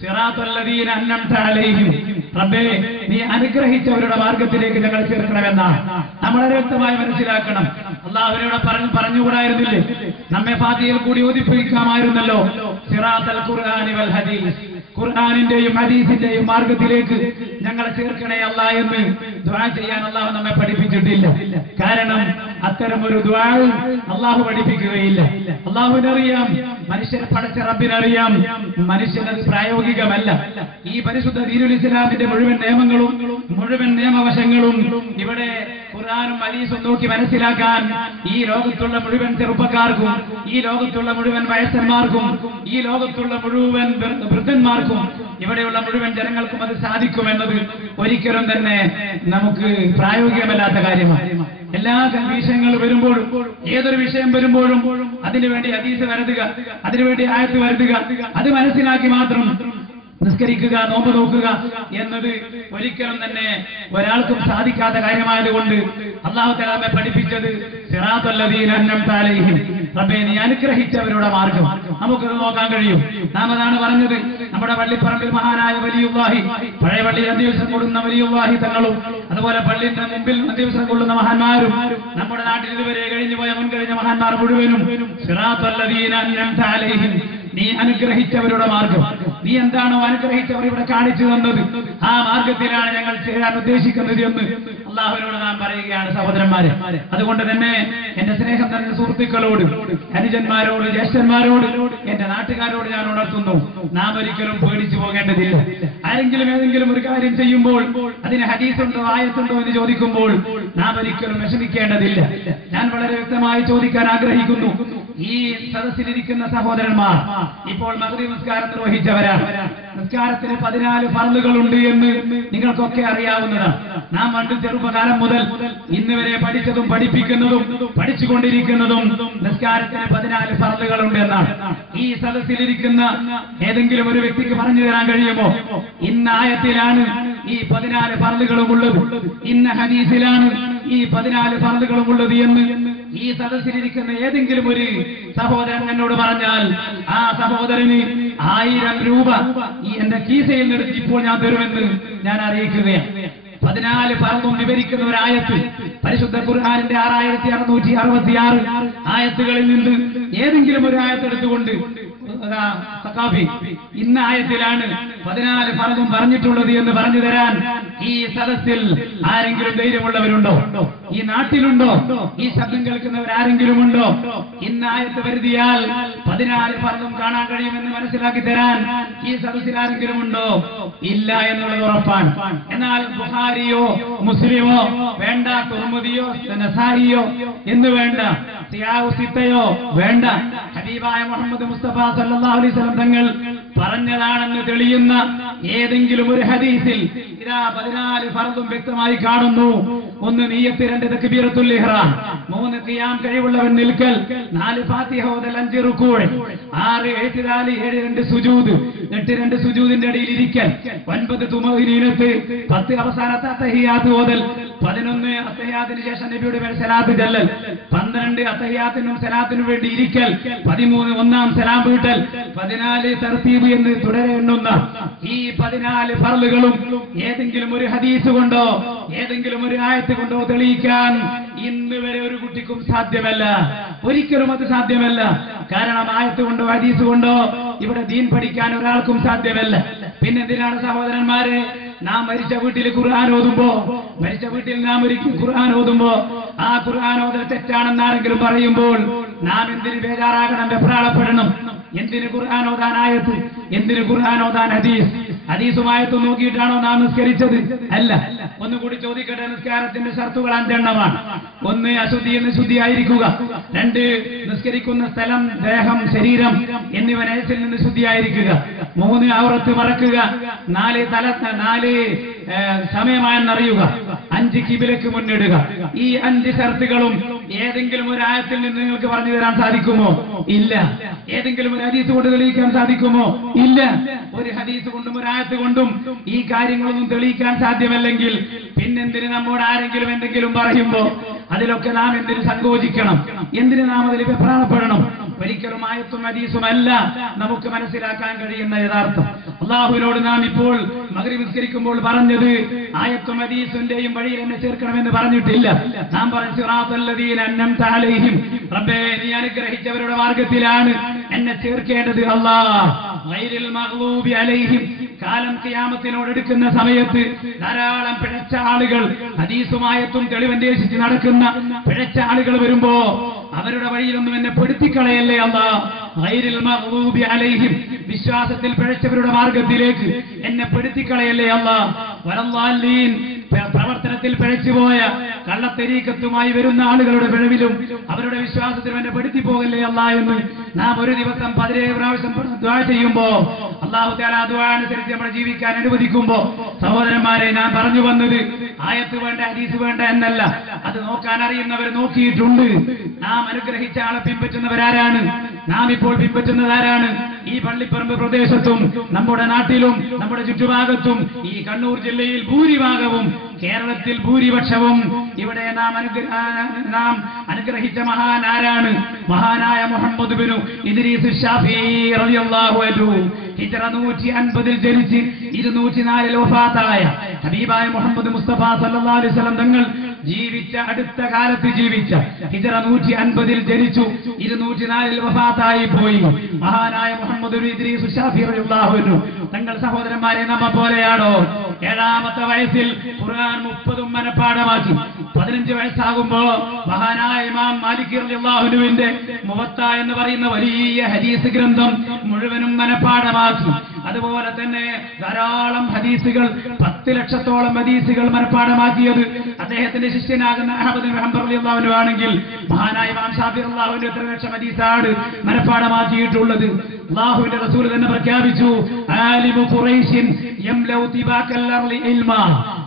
സിറാത്തൽ ലദീന അൻഅംത അലൈഹിം, റബ്ബേ നീ അനുഗ്രഹിച്ചവരുടെ മാർഗത്തിലേക്ക് ഞങ്ങളെ ചേർക്കണമെന്നാണ്. നമ്മൾ വ്യക്തമായി മനസ്സിലാക്കണം. അല്ലാഹുവിനോട് പറഞ്ഞുകൂടായിരുന്നില്ലേ? നമ്മെ ഫാത്തിഹയിൽ കൂടി ഓതിപ്പിക്കാമായിരുന്നല്ലോ. സിറാത്തൽ ഖുർആനി വൽ ഹദീസ്, ഖുർആനിന്റെയും ഹദീസിന്റെയും മാർഗത്തിലേക്ക് ഞങ്ങളെ ചേർക്കണേ അല്ലാഹ് എന്ന് ദുആ ചെയ്യാൻ അല്ലാഹു നമ്മെ പഠിപ്പിച്ചിട്ടില്ല. കാരണം അത്തരം ഒരു ദുആ അല്ലാഹു പഠിപ്പിക്കുകയില്ല. അല്ലാഹുവിനറിയാം, മനുഷ്യരെ പടച്ച റബ്ബിനറിയാം, മനുഷ്യനത് പ്രായോഗികമല്ല. ഈ പരിശുദ്ധ ദീനുൽ ഇസ്ലാമിന്റെ മുഴുവൻ നിയമങ്ങളും മുഴുവൻ നിയമവശങ്ങളും ഇവിടെ ഖുർആനും ഹദീസും നോക്കി മനസ്സിലാക്കാൻ ഈ ലോകത്തുള്ള മുഴുവൻ ചെറുപ്പക്കാർക്കും, ഈ ലോകത്തുള്ള മുഴുവൻ വയസ്സന്മാർക്കും, ഈ ലോകത്തുള്ള മുഴുവൻ വൃദ്ധന്മാർക്കും, ഇവിടെയുള്ള മുഴുവൻ ജനങ്ങൾക്കും അത് സാധിക്കുമെന്നത് ഒരിക്കലും തന്നെ നമുക്ക് പ്രായോഗികമല്ലാത്ത കാര്യമാണ്. എല്ലാ വിഷയങ്ങൾ വരുമ്പോഴും, ഏതൊരു വിഷയം വരുമ്പോഴും അതിനുവേണ്ടി ഹദീസ് വരുത്തുക, അതിനുവേണ്ടി ആയത്ത് വരുത്തുക, അത് മനസ്സിലാക്കി മാത്രം നിസ്കരിക്കുക, നോമ്പ് നോക്കുക എന്നത് ഒരിക്കലും തന്നെ ഒരാൾക്കും സാധിക്കാത്ത കാര്യമായതുകൊണ്ട് അല്ലാഹു തആല നമ്മെ പഠിപ്പിച്ചത് സിറാത്തൽ ലദീന അൻഅംത അലൈഹിം, റബ്ബേ നീ അനുഗ്രഹിച്ചവരുടെ മാർഗം. നമുക്കത് നോക്കാൻ കഴിയും. നാം അതാണ് പറഞ്ഞത്. നമ്മുടെ പള്ളിപ്പറമ്പിൽ മഹാനായ വലിയുല്ലാഹി, പഴയ പള്ളിയിൽ അന്ത്യവിശ്രം കൊള്ളുന്ന വലിയുല്ലാഹി തങ്ങളും, അതുപോലെ പള്ളിയുടെ മുമ്പിൽ അന്ത്യവിശ്രം കൊള്ളുന്ന മഹാന്മാരും, നമ്മുടെ നാട്ടിൽ ഇതുവരെ കഴിഞ്ഞുപോയ മുൻകഴിഞ്ഞ മഹാന്മാർ മുഴുവനും സിറാത്തൽ ലദീന അൻഅംത അലൈഹിം, നീ അനുഗ്രഹിച്ചവരുടെ മാർഗം. നീ എന്താണോ അനുഗ്രഹിച്ചവർ ഇവിടെ കാണിച്ചു തന്നത്, ആ മാർഗത്തിലാണ് ഞങ്ങൾ ചെയ്യാൻ ഉദ്ദേശിക്കുന്നത് എന്ന് അല്ലാഹുവിനോട് നാം പറയുകയാണ് സഹോദരന്മാരെ. അതുകൊണ്ട് തന്നെ എന്റെ സ്നേഹം നിറഞ്ഞ സുഹൃത്തുക്കളോട്, അനുജന്മാരോട്, ജ്യേഷ്ഠന്മാരോട്, എന്റെ നാട്ടുകാരോട് ഞാൻ ഉണർത്തുന്നു, നാം ഒരിക്കലും പേടിച്ചു പോകേണ്ടതില്ല. ആരെങ്കിലും ഏതെങ്കിലും ഒരു കാര്യം ചെയ്യുമ്പോൾ അതിന് ഹദീസുണ്ടോ ആയത്തുണ്ടോ എന്ന് ചോദിക്കുമ്പോൾ നാം ഒരിക്കലും വിഷമിക്കേണ്ടതില്ല. ഞാൻ വളരെ വ്യക്തമായി ചോദിക്കാൻ ആഗ്രഹിക്കുന്നു, ഈ സദസ്സിലിരിക്കുന്ന സഹോദരന്മാർ ഇപ്പോൾ മഗ്‌രിബ് നിസ്കാരം നിർവഹിച്ചവരാണ്. നിസ്കാരത്തിന് 14 ഫർളുകളുണ്ട് എന്ന് നിങ്ങൾക്കൊക്കെ അറിയാവുന്നതാണ്. നാം പണ്ട് ചെറുപ്പകാലം മുതൽ ഇന്ന് വരെ പഠിച്ചതും പഠിപ്പിക്കുന്നതും പഠിച്ചുകൊണ്ടിരിക്കുന്നതും നിസ്കാരത്തിന് 14 ഫർളുകളുണ്ട് എന്നാണ്. ഈ സദസ്സിലിരിക്കുന്ന ഏതെങ്കിലും ഒരു വ്യക്തിക്ക് പറഞ്ഞു തരാൻ കഴിയുമോ ഇന്ന ആയത്തിലാണ് ഈ 14 ഫർളുകളും ഉള്ളത്, ഇന്ന ഹദീസിലാണ് ഈ 14 ഫർളുകളും ഉള്ളത് എന്ന് ഈ സദസ്സിലിരിക്കുന്ന ഏതെങ്കിലും ഒരു സഹോദരൻ എന്നോട് പറഞ്ഞാൽ ആ സഹോദരന് 1000 രൂപ ഈ എന്റെ കീസയിൽ നിന്നെടുത്ത് ഇപ്പോൾ ഞാൻ തരുമെന്ന് ഞാൻ അറിയിക്കുകയാണ്. 14 ഫർളും വിവരിക്കുന്ന ഒരു ആയത്ത് പരിശുദ്ധ ഖുർആനിന്റെ 6666 ആയത്തുകളിൽ നിന്ന് ഏതെങ്കിലും ഒരു ആയത്തെടുത്തുകൊണ്ട് സഖാഫി ഇന്ന ആയത്തിലാണ് 14 ഫർളും പറഞ്ഞിട്ടുള്ളത് എന്ന് പറഞ്ഞു തരാൻ ഈ സദസ്സിൽ ആരെങ്കിലും ധൈര്യമുള്ളവരുണ്ടോ? ഈ നാട്ടിലുണ്ടോ? ഈ ശബ്ദം കേൾക്കുന്നവർ ആരെങ്കിലും ഉണ്ടോ? ഇന്ന ആയത്ത് വരുത്തിയാൽ 14 ഫർളും കാണാൻ കഴിയുമെന്ന് മനസ്സിലാക്കി തരാൻ ഈ സദസ്സിൽ ആരെങ്കിലും ഉണ്ടോ? ഇല്ല എന്നുള്ളത് ഉറപ്പാണ്. എന്നാൽ ബുഖാരിയോ മുസ്ലിമോ വേണ്ട, തുർമുദിയോ നസായിയോ എന്ന് വേണ്ട, സിയാഹു സിത്തയോ വേണ്ട, ഹബീബായ മുഹമ്മദ് മുസ്തഫ സല്ലല്ലാഹു അലൈഹി വസല്ലം തങ്ങൾ പറഞ്ഞതാണെന്ന് തെളിയുന്ന ഏതെങ്കിലും ഒരു ഹദീസിൽ ഇതാ 14 ഫർളും വ്യക്തമായി കാണുന്നു. 1 നിയ്യത്ത്, 2 തക്ബീറത്തുൽ ഇഹ്റാം, 3 ഖിയാം കഴിവുള്ളവൻ നിൽക്കൽ, 4 ഫാത്തിഹ ഓതൽ, 5 റുകൂഅ്, 6 ഇഅ്തിദാൽ, 7 2 സുജൂദ്, 8 2 സുജൂദിന്റെ ഇടയിൽ ഇരിക്കൽ, 9 തുമഈനത്ത്, 10 അവസാനത്തെ അത്തഹിയാത്ത് ഓതൽ, 11 അത്തഹിയാത്തിന് ശേഷം നബിയുടെ മേൽ സലാത്ത് ചൊല്ലൽ, 12 അത്തഹിയാത്തിനും സലാത്തിനും വേണ്ടി ഇരിക്കൽ, 13 ഒന്നാം സലാം വീട്ടൽ, 14 തർത്തീബ് എന്ന് തുടരെ എണ്ണുന്ന ഈ 14 ഫർളുകളും ഏതെങ്കിലും ഒരു ഹദീസ് കൊണ്ടോ ഏതെങ്കിലും ഒരു ആയത്ത് കൊണ്ടോ തെളിയിക്കാൻ ഇന്ന് വരെ ഒരു കുട്ടിക്കും സാധ്യമല്ല. ഒരിക്കലും അത് സാധ്യമല്ല. കാരണം ആയത്ത് കൊണ്ടോ ഹദീസ് കൊണ്ടോ ഇവിടെ ദീൻ പഠിക്കാൻ ഒരാൾക്കും സാധ്യമല്ല. പിന്നെന്തിനാണ് സഹോദരന്മാരെ നാം മരിച്ച വീട്ടിൽ ഖുർആൻ ഓതുമ്പോ, മരിച്ച വീട്ടിൽ നാം ഒരു ഖുർആൻ ഓതുമ്പോ ആ ഖുർആൻ ഓതൽ തെറ്റാണെന്ന് ആരെങ്കിലും പറയുമ്പോൾ നാം എന്തിന് ബേജാറാകണം, വെപ്രാളപ്പെടണം? എന്തിന് ഖുർആൻ ഓതാൻ ആയത്ത്, എന്തിന് ഖുർആൻ ഓതാൻ ഹദീസ്? ഹദീസുമായത്തും നോക്കിയിട്ടാണോ നാം നിസ്കരിച്ചത്? അല്ല. ഒന്നുകൂടി ചോദിക്കട്ടെ, നിസ്കാരത്തിന്റെ ഷർത്തുകൾ 5 എണ്ണമാണ്. 1 അശുദ്ധിയിൽ നിന്ന് ശുദ്ധിയായിരിക്കുക, 2 നിസ്കരിക്കുന്ന സ്ഥലം, ദേഹം, ശരീരം എന്നിവ നജസിൽ നിന്ന് ശുദ്ധിയായിരിക്കുക, 3 ഔറത്ത് മറക്കുക, 4 സമയമായെന്നറിയുക. 5 കിബിലക്ക് മുന്നിടുക. ഈ 5 ഷർത്തുകളും ഏതെങ്കിലും ഒരു ആയത്തിൽ നിന്ന് നിങ്ങൾക്ക് പറഞ്ഞു തരാൻ സാധിക്കുമോ? ഇല്ല. ഏതെങ്കിലും ഒരു ഹദീസ് കൊണ്ട് തെളിയിക്കാൻ സാധിക്കുമോ? ഇല്ല. ഒരു ഹദീസ് കൊണ്ടും ഒരു ആയത്ത് കൊണ്ടും ഈ കാര്യങ്ങളൊന്നും തെളിയിക്കാൻ സാധ്യമല്ലെങ്കിൽ പിന്നെന്തിന് നമ്മോട് ആരെങ്കിലും എന്തെങ്കിലും പറയുമ്പോ അതിലൊക്കെ നാം എന്തിന് സങ്കോചിക്കണം? എന്തിന് നാം അതിൽ വെപ്രാളപ്പെടണം? ഒരിക്കലും ആയത്തും ഹദീസും അല്ല നമുക്ക് മനസ്സിലാക്കാൻ കഴിയുന്ന യഥാർത്ഥം. അല്ലാഹുവിനോട് നാം ഇപ്പോൾ മഗ്രിബ് നിസ്കരിക്കുമ്പോൾ പറഞ്ഞത് ആയത്തും ഹദീസിന്റെയും വഴിയിൽ എന്നെ ചേർക്കണമെന്ന് പറഞ്ഞിട്ടില്ല. നാം പറഞ്ഞു സിറാത്തൽ ലദീന അൻഅംത അലൈഹിം, റബ്ബേ നീ അനുഗ്രഹിച്ചവരുടെ മാർഗ്ഗത്തിലാണ് എന്നെ ചേർക്കേണ്ടത്. അല്ലാഹ് ഗൈറിൽ മഗ്ലൂബി അലൈഹിം, കാലം ഖിയാമത്തിനോട് എടുക്കുന്ന സമയത്ത് ധാരാളം പിഴച്ച ആളുകൾ, ഹദീസുമായത്തും തെളിവന്വേഷിച്ച് നടക്കുന്ന പിഴച്ച ആളുകൾ വരുമ്പോ അവരുടെ വഴിയിലൊന്നും എന്നെ പെടുത്തിക്കളയല്ലേ അല്ലാഹ്. ഗൈറിൽ മഗ്ലൂബി അലൈഹിം, വിശ്വാസത്തിൽ പിഴച്ചവരുടെ മാർഗത്തിലേക്ക് എന്നെ പെടുത്തിക്കളയല്ലേ അല്ലാഹ്. വലല്ലാലീൻ, പ്രവർത്തനത്തിൽ പിഴച്ചുപോയ കള്ളത്തരീക്കത്തുമായി വരുന്ന ആളുകളുടെ പിഴവിലും അവരുടെ വിശ്വാസത്തിലും എന്നെ പെടുത്തി പോകല്ലേ അല്ലാഹ് എന്ന് നാം ഒരു ദിവസം 17 പ്രാവശ്യം ദുആ ചെയ്യുമ്പോ അല്ലാഹു തആല ആ ദുആ അനുസരിച്ച് നമ്മളെ ജീവിക്കാൻ അനുവദിക്കുമ്പോ സഹോദരന്മാരെ, ഞാൻ പറഞ്ഞു വന്നത് ആയത്ത് വേണ്ട ഹദീസ് വേണ്ട എന്നല്ല. അത് നോക്കാൻ അറിയുന്നവർ നോക്കിയിട്ടുണ്ട്. നാം അനുഗ്രഹിച്ച ആളെ പിൻപറ്റുന്നവരാരാണ്? നാം ഇപ്പോൾ പിൻപറ്റുന്നത് ആരാണ്? ഈ പള്ളിപ്പറമ്പ് പ്രദേശത്തും നമ്മുടെ നാട്ടിലും നമ്മുടെ ചുറ്റുഭാഗത്തും ഈ കണ്ണൂർ ജില്ലയിൽ ഭൂരിഭാഗവും കേരളത്തിൽ ഭൂരിപക്ഷവും ഇവിടെ നാം അനുഗ്രഹിച്ച മഹാൻ ആരാണ്? മഹാനായ മുഹമ്മദ് ബിൻ ഇദ്രീസ് ശാഫിഈ റളിയല്ലാഹു അൻഹു. ഹിജ്റ 150 ജനിച്ച് 204 വഫാത്തായ ഹബീബായ മുഹമ്മദ് മുസ്തഫ സല്ലല്ലാഹു അലൈഹി വസല്ലം തങ്ങൾ ജീവിച്ച അടുത്ത കാലത്ത് ജീവിച്ച ഹിജ്റ 150 ജനിച്ചു 204 വഫാത്തായി പോയി മഹാനായ മുഹമ്മദ് ബിൻ ഇദ്രീസ് ശാഫിഈ റളിയല്ലാഹു അൻഹു തങ്ങൾ സഹോദരന്മാരെ നമ്മെ പോലെയാണോ? 7ാമത്തെ വയസ്സിൽ ഖുർആൻ 30 മനപ്പാഠമാക്കി. 15 വയസ്സാകുമ്പോ മഹാനായ ഇമാം മാലിക് റളിയല്ലാഹു അൻഹുവിന്റെ മുവത്ത എന്ന് പറയുന്ന വലിയ ഹദീസ് ഗ്രന്ഥം മുഴുവനും മനപ്പാഠമാക്കി. അതുപോലെ തന്നെ ധാരാളം ഹദീസുകൾ, 10 ലക്ഷത്തോളം ഹദീസുകൾ മനപ്പാഠമാക്കിയത് അദ്ദേഹത്തിന്റെ ശിഷ്യനാകുന്ന അഹ്മദ് ബിൻ ഹംബൽ റളിയല്ലാഹു അൻഹു ആണെങ്കിൽ മഹാനായ ഇമാം ശാഫിഈ റളിയല്ലാഹു അൻഹു എത്ര ലക്ഷം ഹദീസാണ് മനപ്പാഠമാക്കിയിട്ടുള്ളത്? അല്ലാഹുവിന്റെ റസൂൽ തന്നെ പ്രഖ്യാപിച്ചു, ആലിമു ഖുറൈശിൻ യംലഉ തിബാകൽ അർളി ഇൽമാ.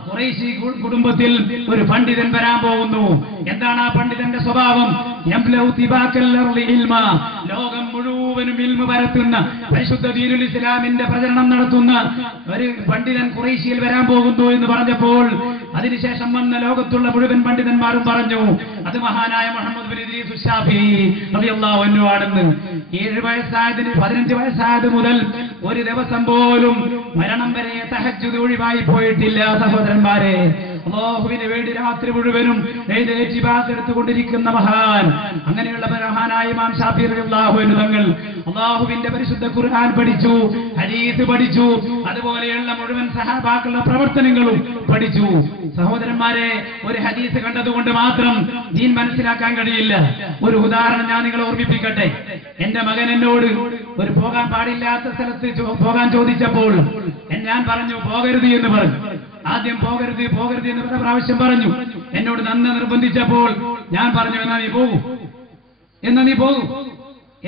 ഖുറൈശി കുടുംബത്തിൽ ഒരു പണ്ഡിതൻ വരാൻ പോകുന്നു. എന്താണ് ആ പണ്ഡിതന്റെ സ്വഭാവം? യംലഉ തിബാകൽ അർളി ഇൽമാ, ലോകം മുഴുവനും ഇൽമു പരത്തുന്ന പരിശുദ്ധ ദീനുൽ ഇസ്ലാമിന്റെ പ്രചരണം നടത്തുന്ന ഒരു പണ്ഡിതൻ ഖുറൈശിയിൽ വരാൻ പോകുന്നു എന്ന് പറഞ്ഞപ്പോൾ അതിനുശേഷം വന്ന ലോകത്തുള്ള മുഴുവൻ പണ്ഡിതന്മാരും പറഞ്ഞു അത് മഹാനായ മുഹമ്മദ് ബിൻ ഇദ്രീസ് ശാഫിഈ റളിയല്ലാഹു അൻഹു ആണെന്ന്. 7 വയസ്സായതിന് 15 വയസ്സായത് മുതൽ ഒരു ദിവസം പോലും മരണം വരെ തഹജ്ജുദ് ഒഴിവായി പോയിട്ടില്ല. സഹോദരന്മാരെ, അല്ലാഹുവിന് വേണ്ടി രാത്രി മുഴുവനും എഴുന്നേറ്റ് ഇബാദത്ത് എടുത്തുകൊണ്ടിരിക്കുന്ന മഹാൻ, അങ്ങനെയുള്ള മഹാനായ ഇമാം ശാഫിഈ റളിയല്ലാഹു അൻഹു തങ്ങൾ അല്ലാഹുവിന്റെ പരിശുദ്ധ ഖുർആൻ പഠിച്ചു, ഹദീസ് പഠിച്ചു, അതുപോലെയുള്ള മുഴുവൻ സഹാബാക്കളുടെ പ്രവർത്തനങ്ങളും പഠിച്ചു. സഹോദരന്മാരെ, ഒരു ഹദീസ് കണ്ടതുകൊണ്ട് മാത്രം ദീൻ മനസ്സിലാക്കാൻ കഴിയില്ല. ഒരു ഉദാഹരണം ഞാൻ നിങ്ങളെ ഓർമ്മിപ്പിക്കട്ടെ. എന്റെ മകൻ എന്നോട് ഒരു പോകാൻ പാടില്ലാത്ത സ്ഥലത്ത് പോകാൻ ചോദിച്ചപ്പോൾ ഞാൻ പറഞ്ഞു പോകരുത് എന്ന് പറഞ്ഞു. ആദ്യം പോകരുത് പോകരുത് എന്ന് പല പ്രാവശ്യം പറഞ്ഞു. എന്നോട് നന്ന നിർബന്ധിച്ചപ്പോൾ ഞാൻ പറഞ്ഞു എന്നാ നീ പോകൂ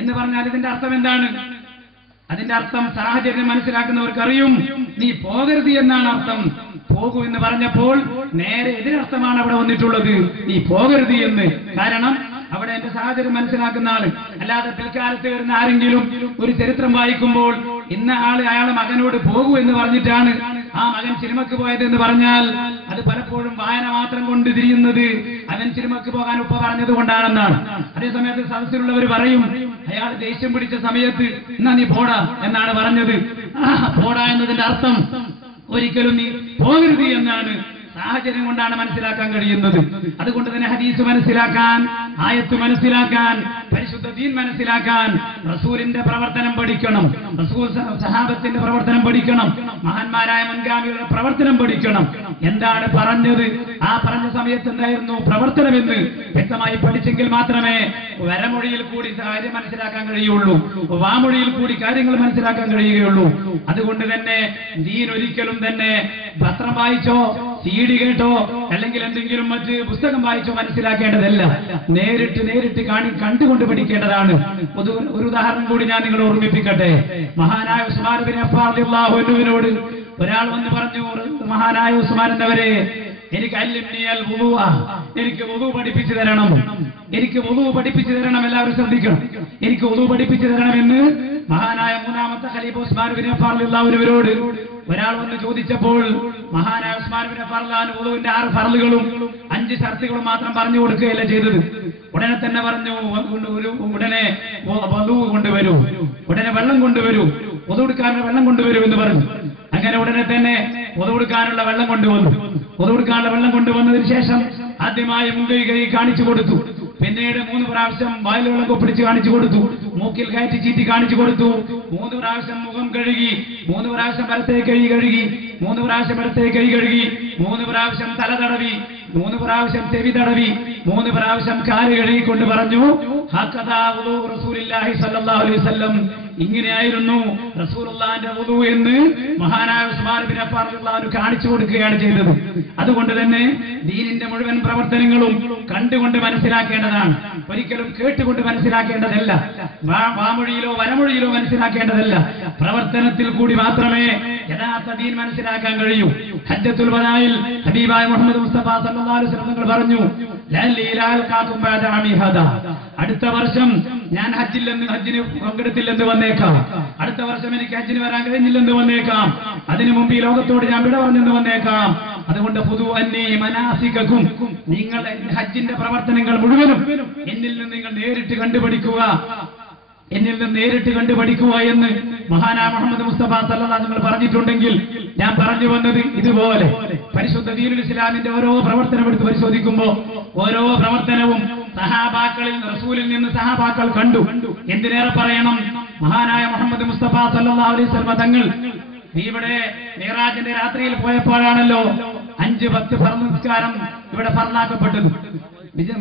എന്ന് പറഞ്ഞാൽ ഇതിന്റെ അർത്ഥം എന്താണ്? അതിന്റെ അർത്ഥം സാഹചര്യം മനസ്സിലാക്കുന്നവർക്ക് അറിയും, നീ പോകരുത് എന്നാണ് അർത്ഥം. പോകൂ എന്ന് പറഞ്ഞപ്പോൾ നേരെ എതിരർത്ഥമാണ് അവിടെ വന്നിട്ടുള്ളത്, നീ പോകരുത് എന്ന്. കാരണം അവിടെ എന്റെ സാഹചര്യം മനസ്സിലാക്കുന്ന ആള്, അല്ലാതെ പിൽക്കാലത്ത് വരുന്ന ആരെങ്കിലും ഒരു ചരിത്രം വായിക്കുമ്പോൾ ഇന്ന ആള് അയാളെ മകനോട് പോകൂ എന്ന് പറഞ്ഞിട്ടാണ് ആ മകൻ സിനിമക്ക് പോയത് എന്ന് പറഞ്ഞാൽ അത് പലപ്പോഴും വായന മാത്രം കൊണ്ട് തിരിയുന്നത് അവൻ സിനിമക്ക് പോകാൻ ഉപ്പ പറഞ്ഞത് കൊണ്ടാണെന്നാണ്. അതേസമയത്ത് സദസ്സിലുള്ളവർ പറയും അയാൾ ദേഷ്യം പിടിച്ച സമയത്ത് എന്നാ നീ പോടാ എന്നാണ് പറഞ്ഞത്. പോടാ എന്നതിന്റെ അർത്ഥം ഒരിക്കലും നീ പോകരുത് എന്നാണ്. സാഹചര്യം കൊണ്ടാണ് മനസ്സിലാക്കാൻ കഴിയുന്നത്. അതുകൊണ്ട് തന്നെ ഹദീസ് മനസ്സിലാക്കാൻ, ആയത്ത് മനസ്സിലാക്കാൻ, പരിശുദ്ധ ദീൻ മനസ്സിലാക്കാൻ റസൂലിന്റെ പ്രവർത്തനം പഠിക്കണം, റസൂൽ സഹാബത്തിന്റെ പ്രവർത്തനം പഠിക്കണം, മഹാന്മാരായ മുൻഗാമികളുടെ പ്രവർത്തനം പഠിക്കണം. എന്താണ് പറഞ്ഞത്, ആ പറഞ്ഞ സമയത്ത് എന്തായിരുന്നു പ്രവർത്തനമെന്ന് വ്യക്തമായി പഠിച്ചെങ്കിൽ മാത്രമേ വരമൊഴിയിൽ കൂടി കാര്യം മനസ്സിലാക്കാൻ കഴിയുള്ളൂ, വാമൊഴിയിൽ കൂടി കാര്യങ്ങൾ മനസ്സിലാക്കാൻ കഴിയുകയുള്ളൂ. അതുകൊണ്ട് തന്നെ ദീൻ ഒരിക്കലും തന്നെ പത്രം വായിച്ചോ CD കേട്ടോ അല്ലെങ്കിൽ എന്തെങ്കിലും മറ്റ് പുസ്തകം വായിച്ചോ മനസ്സിലാക്കേണ്ടതല്ല. നേരിട്ട് കണ്ടുകൊണ്ട് പഠിക്കേണ്ടതാണ്. ഒരു ഉദാഹരണം കൂടി ഞാൻ നിങ്ങളെ ഓർമ്മിപ്പിക്കട്ടെ. മഹാനായ ഉസ്മാൻ ബിൻ അഫ്ഫാൻ റളിയല്ലാഹു അൻഹുവിനോട് ഒരാൾ വന്ന് പറഞ്ഞു, മഹാനായ ഉസ്മാൻ എന്നവരെ, എനിക്ക് അല്ലിംനിയൽ വുദൂഅ, എനിക്ക് വുദൂ പഠിപ്പിച്ചു തരണം, എനിക്ക് വുദൂ പഠിപ്പിച്ചു തരണം. എല്ലാവരും ശ്രദ്ധിക്കണം, എനിക്ക് വുദൂ പഠിപ്പിച്ചു തരണമെന്ന് മഹാനായ മൂന്നാമത്തെ ഖലീഫ ഉസ്മാൻ ബിൻ അഫ്ഫാൻ റളിയല്ലാഹു അൻഹുവിനോട് ഒരാൾ വന്ന് ചോദിച്ചപ്പോൾ മഹാനായ ഉസ്മാൻ ബിൻ അഫ്ഫാൻ റളിയല്ലാഹു അൻഹു വുദൂവിന്റെ 6 ഫർളുകളും 5 ഷർത്തുകളും മാത്രം പറഞ്ഞു കൊടുക്കുകയല്ല ചെയ്തത്. ഉടനെ തന്നെ പറഞ്ഞു, ഉടനെ വദൂ കൊണ്ടുവരൂ, ഉടനെ വെള്ളം കൊണ്ടുവരൂ, വുദൂ എടുക്കാനുള്ള വെള്ളം കൊണ്ടുവരൂ എന്ന് പറഞ്ഞു. അങ്ങനെ ഉടനെ തന്നെ വുദൂ എടുക്കാനുള്ള വെള്ളം കൊണ്ടുവന്നു. വുദൂ എടുക്കാനുള്ള വെള്ളം കൊണ്ടുവന്നതിന് ശേഷം ആദ്യമായി മുൻകൈ കൈ കാണിച്ചു കൊടുത്തു. പിന്നീട് 3 പ്രാവശ്യം വായിൽ വെള്ളം കൊപ്പിടിച്ച് കാണിച്ചു കൊടുത്തു. മൂക്കിൽ കയറ്റി ചീറ്റി കാണിച്ചു കൊടുത്തു. 3 പ്രാവശ്യം മുഖം കഴുകി, 3 പ്രാവശ്യം വലത്തെ കൈ കഴുകി, 3 പ്രാവശ്യം ഇടത്തെ കൈ കഴുകി, 3 പ്രാവശ്യം തല തടവി, 3 പ്രാവശ്യം ചെവി തടവി, 3 പ്രാവശ്യം കാല് കഴുകിക്കൊണ്ട് പറഞ്ഞു, ഹഖദാ വുദൂ റസൂലുള്ളാഹി സ്വല്ലല്ലാഹു അലൈഹി വസല്ലം, ഇങ്ങനെയായിരുന്നു റസൂലുള്ളാഹിന്റെ വുദൂ എന്ന് മഹാനായ ഉസ്മാൻ ബിൻ അഫ്ഫാൻ റളിയല്ലാഹു അൻഹു കാണിച്ചു കൊടുക്കുകയാണ് ചെയ്തത്. അതുകൊണ്ട് തന്നെ ദീനിന്റെ മുഴുവൻ പ്രവർത്തനങ്ങളും കണ്ടുകൊണ്ട് മനസ്സിലാക്കേണ്ടതാണ്, ഒരിക്കലും കേട്ടുകൊണ്ട് മനസ്സിലാക്കേണ്ടതല്ല, വാമൊഴിയിലോ വരമൊഴിയിലോ മനസ്സിലാക്കേണ്ടതല്ല. പ്രവർത്തനത്തിൽ കൂടി മാത്രമേ യഥാർത്ഥ ദീൻ മനസ്സിലാക്കാൻ കഴിയൂ. ഹജ്ജത്തുൽ വദാഇൽ ഹബീബായ മുഹമ്മദ് മുസ്തഫ സല്ലല്ലാഹു അലൈഹി വസല്ലം തങ്ങൾ പറഞ്ഞു, അടുത്ത വർഷം ഞാൻ ഹജ്ജിന് പങ്കെടുത്തില്ലെന്ന് വന്നേക്കാം, അടുത്ത വർഷം എനിക്ക് ഹജ്ജിന് വരാൻ കഴിഞ്ഞില്ലെന്ന് വന്നേക്കാം, അതിനു മുമ്പ് ഈ ലോകത്തോട് ഞാൻ വിട പറഞ്ഞെന്ന് വന്നേക്കാം. അതുകൊണ്ട് ഖുദൂ അന്നീ മനാസികകും, നിങ്ങൾ ഹജ്ജിന്റെ പ്രവർത്തനങ്ങൾ മുഴുവനും എന്നിൽ നിന്ന് നിങ്ങൾ നേരിട്ട് കണ്ടുപഠിക്കുക, എന്നിൽ നിന്ന് നേരിട്ട് കണ്ടുപഠിക്കുക എന്ന് മഹാനായ മുഹമ്മദ് മുസ്തഫ സല്ലല്ലാഹു അലൈഹി വസല്ലം പറഞ്ഞിട്ടുണ്ടെങ്കിൽ ഞാൻ പറഞ്ഞു വന്നത് ഇതുപോലെ പരിശുദ്ധ ദീനുൽ ഇസ്ലാമിന്റെ ഓരോ പ്രവർത്തനം എടുത്ത് പരിശോധിക്കുമ്പോൾ ഓരോ പ്രവർത്തനവും സഹാബാക്കളിൽ റസൂലിൽ നിന്ന് സഹാബാക്കൾ കണ്ടു. എന്തിനേറെ പറയണം, മഹാനായ മുഹമ്മദ് മുസ്തഫ സല്ലല്ലാഹു അലൈഹി വസല്ലം തങ്ങൾ ഇവിടെ മിഅ്റാജിന്റെ രാത്രിയിൽ പോയപ്പോഴാണല്ലോ 5-10 ഫർള് നിസ്കാരം ഇവിടെ ഫർളാക്കപ്പെട്ടത്.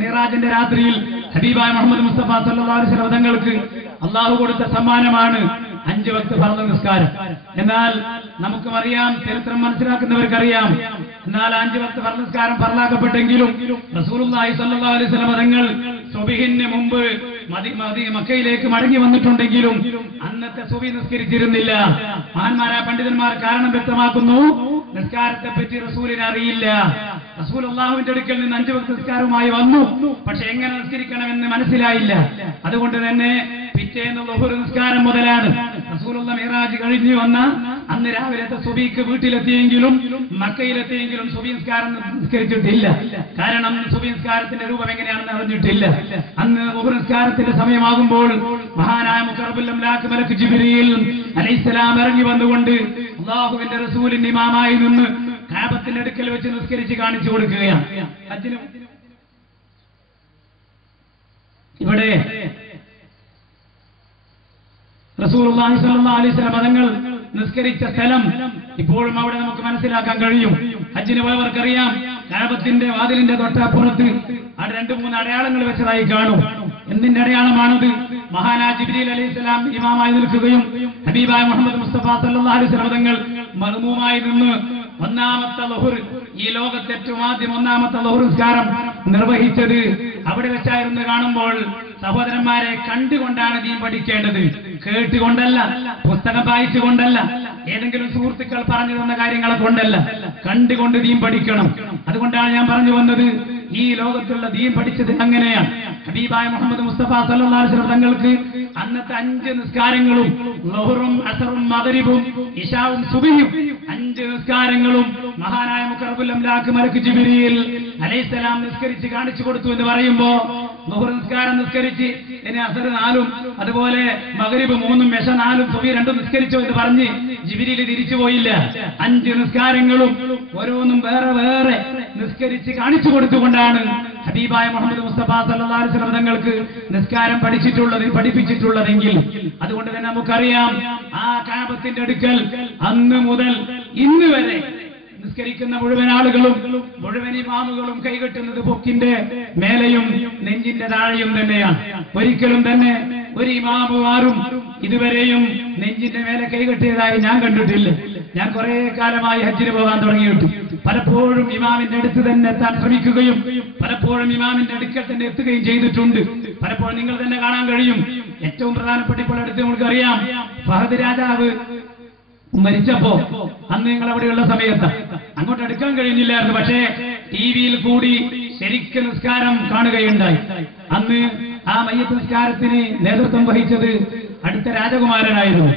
മിഅ്റാജിന്റെ രാത്രിയിൽ ഹബീബായ മുഹമ്മദ് മുസ്തഫ സല്ലല്ലാഹു അലൈഹി വസല്ലം തങ്ങൾക്ക് അള്ളാഹു കൊടുത്ത സമ്മാനമാണ് 5 വക്ത് ഫർള് നിസ്കാരം. എന്നാൽ നമുക്കും അറിയാം, ചരിത്രം മനസ്സിലാക്കുന്നവർക്കറിയാം, എന്നാൽ 5 വക്ത് ഫർള് നിസ്കാരം ഫർളാക്കപ്പെട്ടെങ്കിലും റസൂലുള്ളാഹി സ്വല്ലല്ലാഹു അലൈഹി വസല്ലം തങ്ങൾ സുബ്ഹിന് മുമ്പ് മക്കയിലേക്ക് മടങ്ങി വന്നിട്ടുണ്ടെങ്കിലും അന്നത്തെ സുബഹി നിസ്കരിച്ചിരുന്നില്ല. മഹാന്മാരായ പണ്ഡിതന്മാർ കാരണം വ്യക്തമാക്കുന്നു, നിസ്കാരത്തെ പറ്റി റസൂലിന് അറിയില്ല. റസൂൽ അള്ളാഹുവിന്റെ അടുക്കൽ നിന്ന് 5 വക്ത് നിസ്കാരവുമായി വന്നു, പക്ഷെ എങ്ങനെ നിസ്കരിക്കണമെന്ന് മനസ്സിലായില്ല. അതുകൊണ്ട് തന്നെ പിറ്റേന്ന് ളുഹർ നിസ്കാരം മുതലാണ് റസൂലുള്ള മിഅ്റാജ് കഴിഞ്ഞു വന്ന അന്ന് രാവിലത്തെ സുബഹിക്ക് വീട്ടിലെത്തിയെങ്കിലും മക്കയിലെത്തിയെങ്കിലും സുബഹി നിസ്കാരം നിസ്കരിച്ചിട്ടില്ല. കാരണം സുബഹി നിസ്കാരത്തിന്റെ രൂപം എങ്ങനെയാണെന്ന് അറിഞ്ഞിട്ടില്ല. അന്ന് ളുഹർ നിസ്കാരത്തിന്റെ സമയമാകുമ്പോൾ മഹാനായ മുഖറബുൽ അംലാക്ക് മലക്ക് ജിബ്രീൽ അലൈഹിസ്സലാം ഇറങ്ങി വന്നുകൊണ്ട് അല്ലാഹുവിന്റെ റസൂലിന്റെ ഇമാമായി നിന്ന് കഅബത്തിന്റെ അടുക്കൽ വെച്ച് നിസ്കരിച്ച് കാണിച്ചു കൊടുക്കുകയാണ്. ഇവിടെ റസൂലുള്ളാഹി സ്വല്ലല്ലാഹു അലൈഹി വസല്ലം തങ്ങൾ നിസ്കരിച്ച സ്ഥലം ഇപ്പോഴും അവിടെ നമുക്ക് മനസ്സിലാക്കാൻ കഴിയും. ഹജ്ജിന് പോയവർക്കറിയാം, കഅബത്തിന്റെ വാതിലിന്റെ തൊട്ടപ്പുറത്ത് അവിടെ 2-3 അടയാളങ്ങൾ വെച്ചതായി കാണും. എന്തിന്റെ അടയാളമാണത്? മഹാനായ ജിബ്രീൽ അലൈഹിസ്സലാം ഇമാമായി നിൽക്കുകയും ഹബീബായ മുഹമ്മദ് മുസ്തഫ സല്ലല്ലാഹു അലൈഹി വസല്ലം തങ്ങൾ മഅ്മൂമായി നിന്ന് ഒന്നാമത്തെ ളുഹർ, ഈ ലോകത്തെ ഏറ്റവും ആദ്യം ഒന്നാമത്തെ ളുഹർ നിസ്കാരം നിർവഹിച്ചത് അവിടെ വെച്ചായിരുന്നു കാണുമ്പോൾ സഹോദരന്മാരെ, കണ്ടുകൊണ്ടാണ് ദീൻ പഠിക്കേണ്ടത്, കേട്ടുകൊണ്ടല്ല, പുസ്തകം വായിച്ചുകൊണ്ടല്ല, ഏതെങ്കിലും സുഹൃത്തുക്കൾ പറഞ്ഞു തന്ന കാര്യങ്ങളെ കൊണ്ടല്ല, കണ്ടുകൊണ്ട് ദീൻ പഠിക്കണം. അതുകൊണ്ടാണ് ഞാൻ പറഞ്ഞു വന്നത്, ഈ ലോകത്തുള്ള ദീൻ പഠിച്ചത് അങ്ങനെയാണ്. ഹബീബായ മുഹമ്മദ് മുസ്തഫ സല്ലല്ലാഹു അലൈഹി വസല്ലം തങ്ങൾക്ക് അന്നത്തെ 5 നിസ്കാരങ്ങളും ളുഹറും അസറും മഗ്രിബും ഇശാവും സുബ്ഹിയും 5 നിസ്കാരങ്ങളും മഹാനായ മുഖറബുൽ അംലാക്ക് മലക്ക് ജിബ്രീൽ അലൈഹിസ്സലാം നിസ്കരിച്ച് കാണിച്ചു കൊടുത്തു എന്ന് പറയുമ്പോ ളുഹർ നിസ്കാരം നിസ്കരിച്ച് ഇനി അസർ 4ഉം അതുപോലെ മഗ്രിബ് 3ഉം ഇശ 4ഉം സുബ്ഹി 2ഉം നിസ്കരിച്ചോ എന്ന് പറഞ്ഞ് ജിബ്രീൽ തിരിച്ചു പോയില്ല. 5 നിസ്കാരങ്ങളും ഓരോന്നും വേറെ വേറെ നിസ്കരിച്ച് കാണിച്ചു കൊടുത്തുകൊണ്ടാണ് ഹബീബായ മുഹമ്മദ് മുസ്തഫ സല്ലല്ലാഹു അലൈഹി വസല്ലം തങ്ങൾക്ക് നിസ്കാരം പഠിപ്പിച്ചിട്ടുള്ളതെങ്കിൽ അതുകൊണ്ട് തന്നെ നമുക്കറിയാം, ആ കഅബത്തിന്റെ അടുക്കൽ അന്ന് മുതൽ ഇന്ന് വരെ നിസ്കരിക്കുന്ന മുഴുവൻ ആളുകളും മുഴുവൻ ഇമാമുകളും കൈകെട്ടുന്നത് പൊക്കിന്റെ മേലെയും നെഞ്ചിന്റെ താഴെയും തന്നെയാണ്. ഒരിക്കലും തന്നെ ഒരു ഇമാമുമാരും ഇതുവരെയും നെഞ്ചിന്റെ മേലെ കൈകെട്ടിയതായി ഞാൻ കണ്ടിട്ടില്ല. ഞാൻ കുറെ കാലമായി ഹജ്ജിന് പോകാൻ തുടങ്ങിയിട്ടു. പലപ്പോഴും ഇമാമിന്റെ അടുത്ത് തന്നെ എത്താൻ ശ്രമിക്കുകയും പലപ്പോഴും ഇമാമിന്റെ അടുക്കൽ തന്നെ എത്തുകയും ചെയ്തിട്ടുണ്ട്. പലപ്പോഴും നിങ്ങൾ തന്നെ കാണാൻ കഴിയും. ഏറ്റവും പ്രധാനപ്പെട്ട ഇപ്പോൾ അടുത്ത് നമുക്കറിയാം, ഫഹദ് രാജാവ് മരിച്ചപ്പോ അന്ന് നിങ്ങൾ അവിടെയുള്ള സമയത്ത് അങ്ങോട്ട് അടുക്കാൻ കഴിഞ്ഞില്ലായിരുന്നു. പക്ഷേ ടിവിയിൽ കൂടി ശരിക്കും നിസ്കാരം കാണുകയുണ്ടായി. അന്ന് ആ മയ്യത്ത് നിസ്കാരത്തിന് നേതൃത്വം വഹിച്ചത് അടുത്ത രാജകുമാരനായിരുന്നു.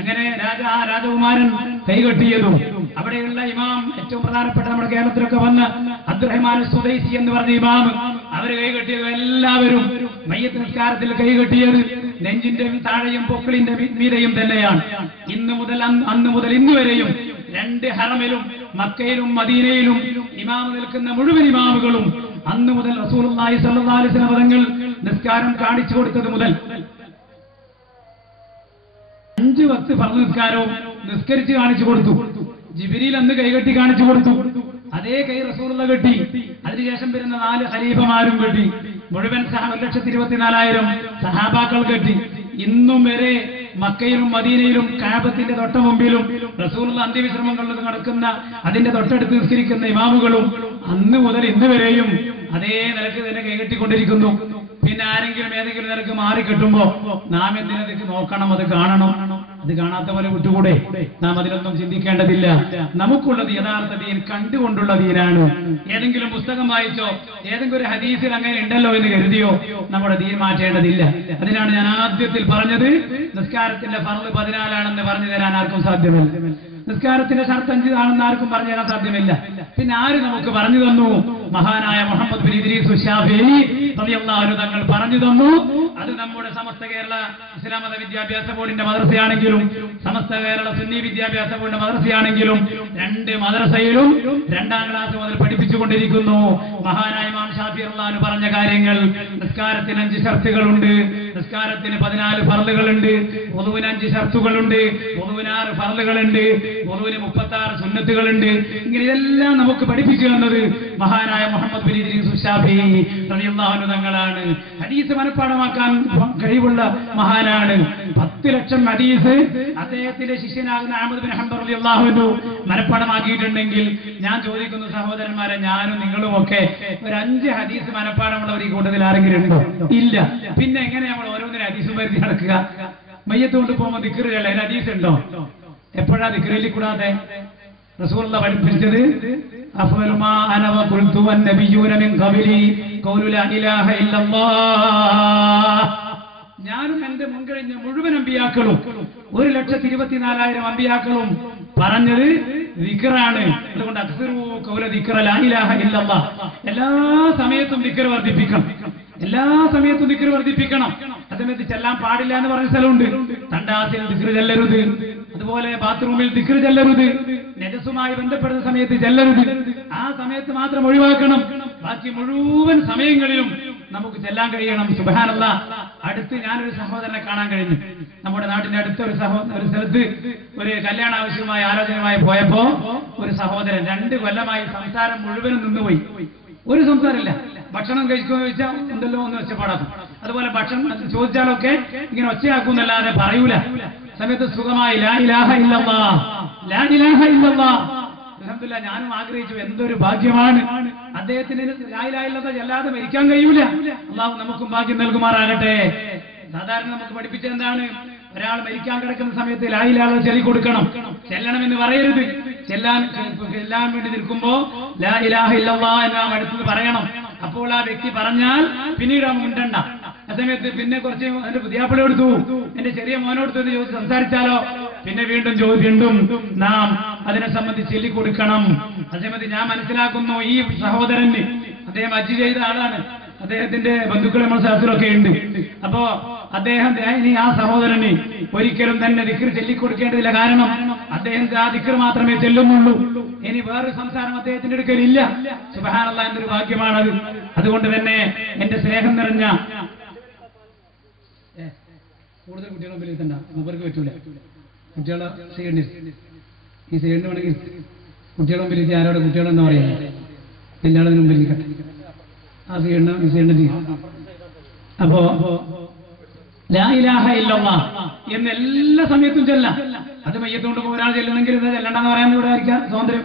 അങ്ങനെ ആ രാജകുമാരൻ കൈകെട്ടിയതും അവിടെയുള്ള ഇമാം, ഏറ്റവും പ്രധാനപ്പെട്ട നമ്മുടെ കേരളത്തിലൊക്കെ വന്ന അബ്ദുറഹ്മാൻ സുദൈസി എന്ന് പറഞ്ഞ ഇമാം, അവര് കൈകെട്ടിയതും എല്ലാവരും മയ്യത്ത് നിസ്കാരത്തിൽ കൈകെട്ടിയത് നെഞ്ചിന്റെ താഴെയും പൊക്കിളിന്റെ മീതയും തന്നെയാണ്. അന്ന് മുതൽ ഇന്ന് വരെയും രണ്ട് ഹറമിലും മക്കയിലും മദീനയിലും ഇമാമ് നിൽക്കുന്ന മുഴുവൻ ഇമാമുകളും അന്ന് മുതൽ റസൂലുള്ളാഹി സ്വല്ലല്ലാഹു അലൈഹി വസല്ലം തങ്ങൾ നിസ്കാരം കാണിച്ചു കൊടുത്തത് മുതൽ 5 വക്ത് ഫർദ് നിസ്കാരവും നിസ്കരിച്ച് കാണിച്ചു കൊടുത്തു. ജിബ്രീൽ അന്ന് കൈകെട്ടി കാണിച്ചു കൊടുത്തു. അതേ കൈ റസൂലുള്ള കെട്ടി. അതിനുശേഷം വരുന്ന 4 ഖലീഫമാരും കെട്ടി. മുഴുവൻ 1,24,000 സഹാബാക്കൾ കെട്ടി. ഇന്നും വരെ മക്കയിലും മദീനയിലും കഅബത്തിന്റെ തൊട്ട മുമ്പിലും റസൂലുള്ള അന്ത്യവിശ്രമങ്ങളിൽ നടക്കുന്ന അതിന്റെ തൊട്ടടുത്ത് നിസ്കരിക്കുന്ന ഇമാമുകളും അന്ന് മുതൽ ഇന്ന് വരെയും അതേ നിലക്ക് തന്നെ കൈകെട്ടിക്കൊണ്ടിരിക്കുന്നു. പിന്നെ ആരെങ്കിലും ഏതെങ്കിലും നിലക്ക് മാറിക്കെട്ടുമ്പോ നാം എന്തിനത് നോക്കണം, അത് കാണണം? അത് കാണാത്ത പോലെ വിട്ടുകൂടെ? നാം അതിലൊന്നും ചിന്തിക്കേണ്ടതില്ല. നമുക്കുള്ളത് യഥാർത്ഥ ദീൻ കണ്ടുകൊണ്ടുള്ള ദീനാണ്. ഏതെങ്കിലും പുസ്തകം വായിച്ചോ ഏതെങ്കിലും ഒരു ഹദീസിൽ അങ്ങനെ ഉണ്ടല്ലോ എന്ന് കരുതിയോ നമ്മുടെ ദീൻ മാറ്റേണ്ടതില്ല. അതിനാണ് ഞാൻ ആദ്യത്തിൽ പറഞ്ഞത്, നിസ്കാരത്തിന്റെ ഫർള് 14 പറഞ്ഞു തരാൻ ആർക്കും സാധ്യമല്ല. നിസ്കാരത്തിന്റെ ഷർത്ത് 5 ആണെന്ന് ആർക്കും പറഞ്ഞു തരാൻ സാധ്യമല്ല. പിന്നെ ആര് നമുക്ക് പറഞ്ഞു തന്നു? മഹാനായ മുഹമ്മദ് ബിൻ ഇദ്രീസ് ശാഫിഈ റളിയല്ലാഹു അൻഹു തങ്ങൾ പറഞ്ഞു തന്നു. അത് നമ്മുടെ സമസ്ത കേരള ഇസ്ലാം മത വിദ്യാഭ്യാസ ബോർഡിന്റെ മദ്രസയാണെങ്കിലും സമസ്ത കേരള സുന്നി വിദ്യാഭ്യാസ ബോർഡിന്റെ മദ്രസയാണെങ്കിലും 2 മദ്രസയിലും 2ാം ക്ലാസ് മുതൽ പഠിപ്പിച്ചുകൊണ്ടിരിക്കുന്നു. മഹാനായ ഇമാം ഷാഫിഈ റളിയല്ലാഹു അൻഹു പറഞ്ഞ കാര്യങ്ങൾ. നിസ്കാരത്തിന് 5 ഷർത്തുകളുണ്ട്, നിസ്കാരത്തിന് 14 ഫർളുകളുണ്ട്, വുദൂവിന് 5 ഷർത്തുകളുണ്ട്, വുദൂവിന് 6 ഫർളുകളുണ്ട്, വുദൂവിന് 36 സുന്നത്തുകളുണ്ട്. ഇങ്ങനെ ഇതെല്ലാം നമുക്ക് പഠിപ്പിച്ചു തന്നത് മഹാനായ മുഹമ്മദ് ബിൻ ഇദ്രീസ് ശാഫിഈ റളിയല്ലാഹു അൻഹു തങ്ങളാണ്. ഹദീസ് മനഃപ്പാഠമാക്കാൻ കഴിവുള്ള മഹാനാണ്. 10 ലക്ഷം ഹദീസ് അദ്ദേഹത്തിന്റെ ശിഷ്യനാകുന്ന അഹ്മദ് ബിൻ ഹംബൽ റളിയല്ലാഹു അൻഹു മനഃപ്പാഠമാക്കിയിട്ടുണ്ടെങ്കിൽ ഞാൻ ചോദിക്കുന്നു സഹോദരന്മാരെ, ഞാനും നിങ്ങളും ഒക്കെ ഒരു 5 ഹദീസ് മനഃപ്പാഠമുള്ളവർ ഈ കൂട്ടത്തിൽ ആരെങ്കിലും ഉണ്ടോ? ഇല്ല. പിന്നെ എങ്ങനെ നമ്മൾ ഓരോന്നിനും ഹദീസും വരുത്തി നടക്കുക? മയ്യത്ത് കൊണ്ട് പോകുമ്പോൾ ദിക്ർ ചൊല്ലാൻ അതിന് ഹദീസ് ഉണ്ടോ? എപ്പോഴാ ദിക്റിൽ കൂടാതെ? റസൂലുള്ളാഹി പഠിപ്പിച്ചത് അഫ്ളു മാ അന വഖുൽതു വന്നബിയ്യൂന മിൻ ഖബലി ഖൗലു ലാ ഇലാഹ ഇല്ലല്ലാഹ്. ഞാനും എന്റെ മുൻകഴിഞ്ഞ മുഴുവൻ അമ്പിയാക്കളും 1,24,000 അമ്പിയാക്കളും പറഞ്ഞത് ദിക്റാണ്. അതുകൊണ്ട് അക്സറു ഖൗല ദിക്റ ലാ ഇലാഹ ഇല്ലല്ലാഹ്. എല്ലാ സമയത്തും ദിക്ർ വർദ്ധിപ്പിക്കണം. എല്ലാ സമയത്തും ദിക്ർ വർദ്ധിപ്പിക്കണം. അതേസമയത്ത് ചെല്ലാൻ പാടില്ല എന്ന് പറഞ്ഞ സ്ഥലമുണ്ട്. തണ്ടാസിൽ ദിക്ർ ചെല്ലരുത്, അതുപോലെ ബാത്റൂമിൽ ദിക്ർ ചെല്ലരുത്, നജസുമായി ബന്ധപ്പെടുന്ന സമയത്ത് ചെല്ലരുത്. ആ സമയത്ത് മാത്രം ഒഴിവാക്കണം. ബാക്കി മുഴുവൻ സമയങ്ങളിലും നമുക്ക് ചെല്ലാൻ കഴിയണം. സുബ്ഹാനല്ലാഹ്. അടുത്ത് ഞാനൊരു സഹോദരനെ കാണാൻ കഴിഞ്ഞു. നമ്മുടെ നാട്ടിന്റെ അടുത്ത ഒരു സ്ഥലത്ത് ഒരു കല്യാണ ആവശ്യമായി ആലോചനയുമായി പോയപ്പോ ഒരു സഹോദരൻ 2 കൊല്ലമായി സംസാരം മുഴുവനും നിന്നുപോയി. ഒരു സംസാരമില്ല. ഭക്ഷണം കഴിക്കുമെന്ന് ചോദിച്ചാൽ ഉണ്ടല്ലോ ഒന്ന് ഒച്ചപ്പാടാക്കും. അതുപോലെ ഭക്ഷണം ചോദിച്ചാലൊക്കെ ഇങ്ങനെ ഒച്ചയാക്കുന്നല്ലാതെ പറയൂല. സമയത്ത് സുഖമായി ലാ ഇലാഹ ഇല്ലല്ലാഹ്, ലാ ഇലാഹ ഇല്ലല്ലാഹ്. അൽഹംദുലില്ലാഹ്, ഞാനും ആഗ്രഹിച്ചു എന്തൊരു ഭാഗ്യമാണ്. അദ്ദേഹത്തിന് ലാ ഇലാഹ ഇല്ലല്ലാഹ് അല്ലാതെ മരിക്കാൻ കഴിയൂല. അല്ലാഹു നമുക്കും ഭാഗ്യം നൽകുമാറാകട്ടെ. സാധാരണ നമുക്ക് പഠിപ്പിച്ചത് എന്താണ്? ഒരാൾ മരിക്കാൻ കിടക്കുന്ന സമയത്ത് ലാ ഇലാഹ ഇല്ലല്ലാഹ് ചൊല്ലിക്കൊടുക്കണം. ചെല്ലണമെന്ന് പറയരുത്. ചെല്ലാൻ വേണ്ടി നിൽക്കുമ്പോ ലാ ഇലാഹ ഇല്ലല്ലാഹ് എന്ന് നാം അടുത്തത് പറയണം. അപ്പോൾ ആ വ്യക്തി പറഞ്ഞാൽ പിന്നീട് അവൻ മിണ്ടണ്ട. ആ സമയത്ത് പിന്നെ കുറച്ച് എന്റെ പുതിയാപ്പിള എടുത്തു, എന്റെ ചെറിയ മോനോടുത്ത് ചോദിച്ച് സംസാരിച്ചാലോ, പിന്നെ വീണ്ടും നാം അതിനെ സംബന്ധിച്ച് ചൊല്ലിക്കൊടുക്കണം. അതേമതി ഞാൻ മനസ്സിലാക്കുന്നു ഈ സഹോദരന്, അദ്ദേഹം ഹജ്ജ് ചെയ്ത ആളാണ്, അദ്ദേഹത്തിന്റെ ബന്ധുക്കൾ നമ്മുടെ സ്ഥലത്തിലൊക്കെ ഉണ്ട്. അപ്പോ അദ്ദേഹം ഇനി ആ സഹോദരന് ഒരിക്കലും തന്നെ ദിക്ർ ചൊല്ലിക്കൊടുക്കേണ്ടതില്ല. കാരണം അദ്ദേഹം ആ ദിക്ർ മാത്രമേ ചെല്ലുന്നുള്ളൂ. ഇനി വേറൊരു സംസാരം അദ്ദേഹത്തിന്റെ അടുക്കലില്ല. സുബ്ഹാനല്ലാഹ്, എന്നൊരു ഭാഗ്യമാണത്. അതുകൊണ്ട് തന്നെ എന്റെ സ്നേഹം നിറഞ്ഞ കൂടുതൽ കുട്ടികളെ മുമ്പിൽ എത്തണ്ട, മൂപ്പർക്ക് പറ്റൂല. കുട്ടികളെ സൈഡിൽ ഈ സൈഡിന് വേണമെങ്കിൽ കുട്ടികളെ മുമ്പിൽ എത്തി ആരോടെ കുട്ടികളെന്ന് പറയാം. എല്ലാവരുടെ മുമ്പിൽ നിൽക്കട്ടെ. ആ സൈഡിന് ഈ സൈഡിന് ചെയ്യാം. അപ്പോ ലാ ഇലാഹ ഇല്ലല്ലാഹ് എന്ന് എല്ലാ സമയത്തും ചെല്ലാം. അത് മയ്യത്തുകൊണ്ട് ഒരാൾ ചെല്ലുന്നെങ്കിൽ ഇത് ചെല്ലണ്ടെന്ന് പറയാൻ ഇവിടെ ആയിരിക്കാം സ്വാതന്ത്ര്യം?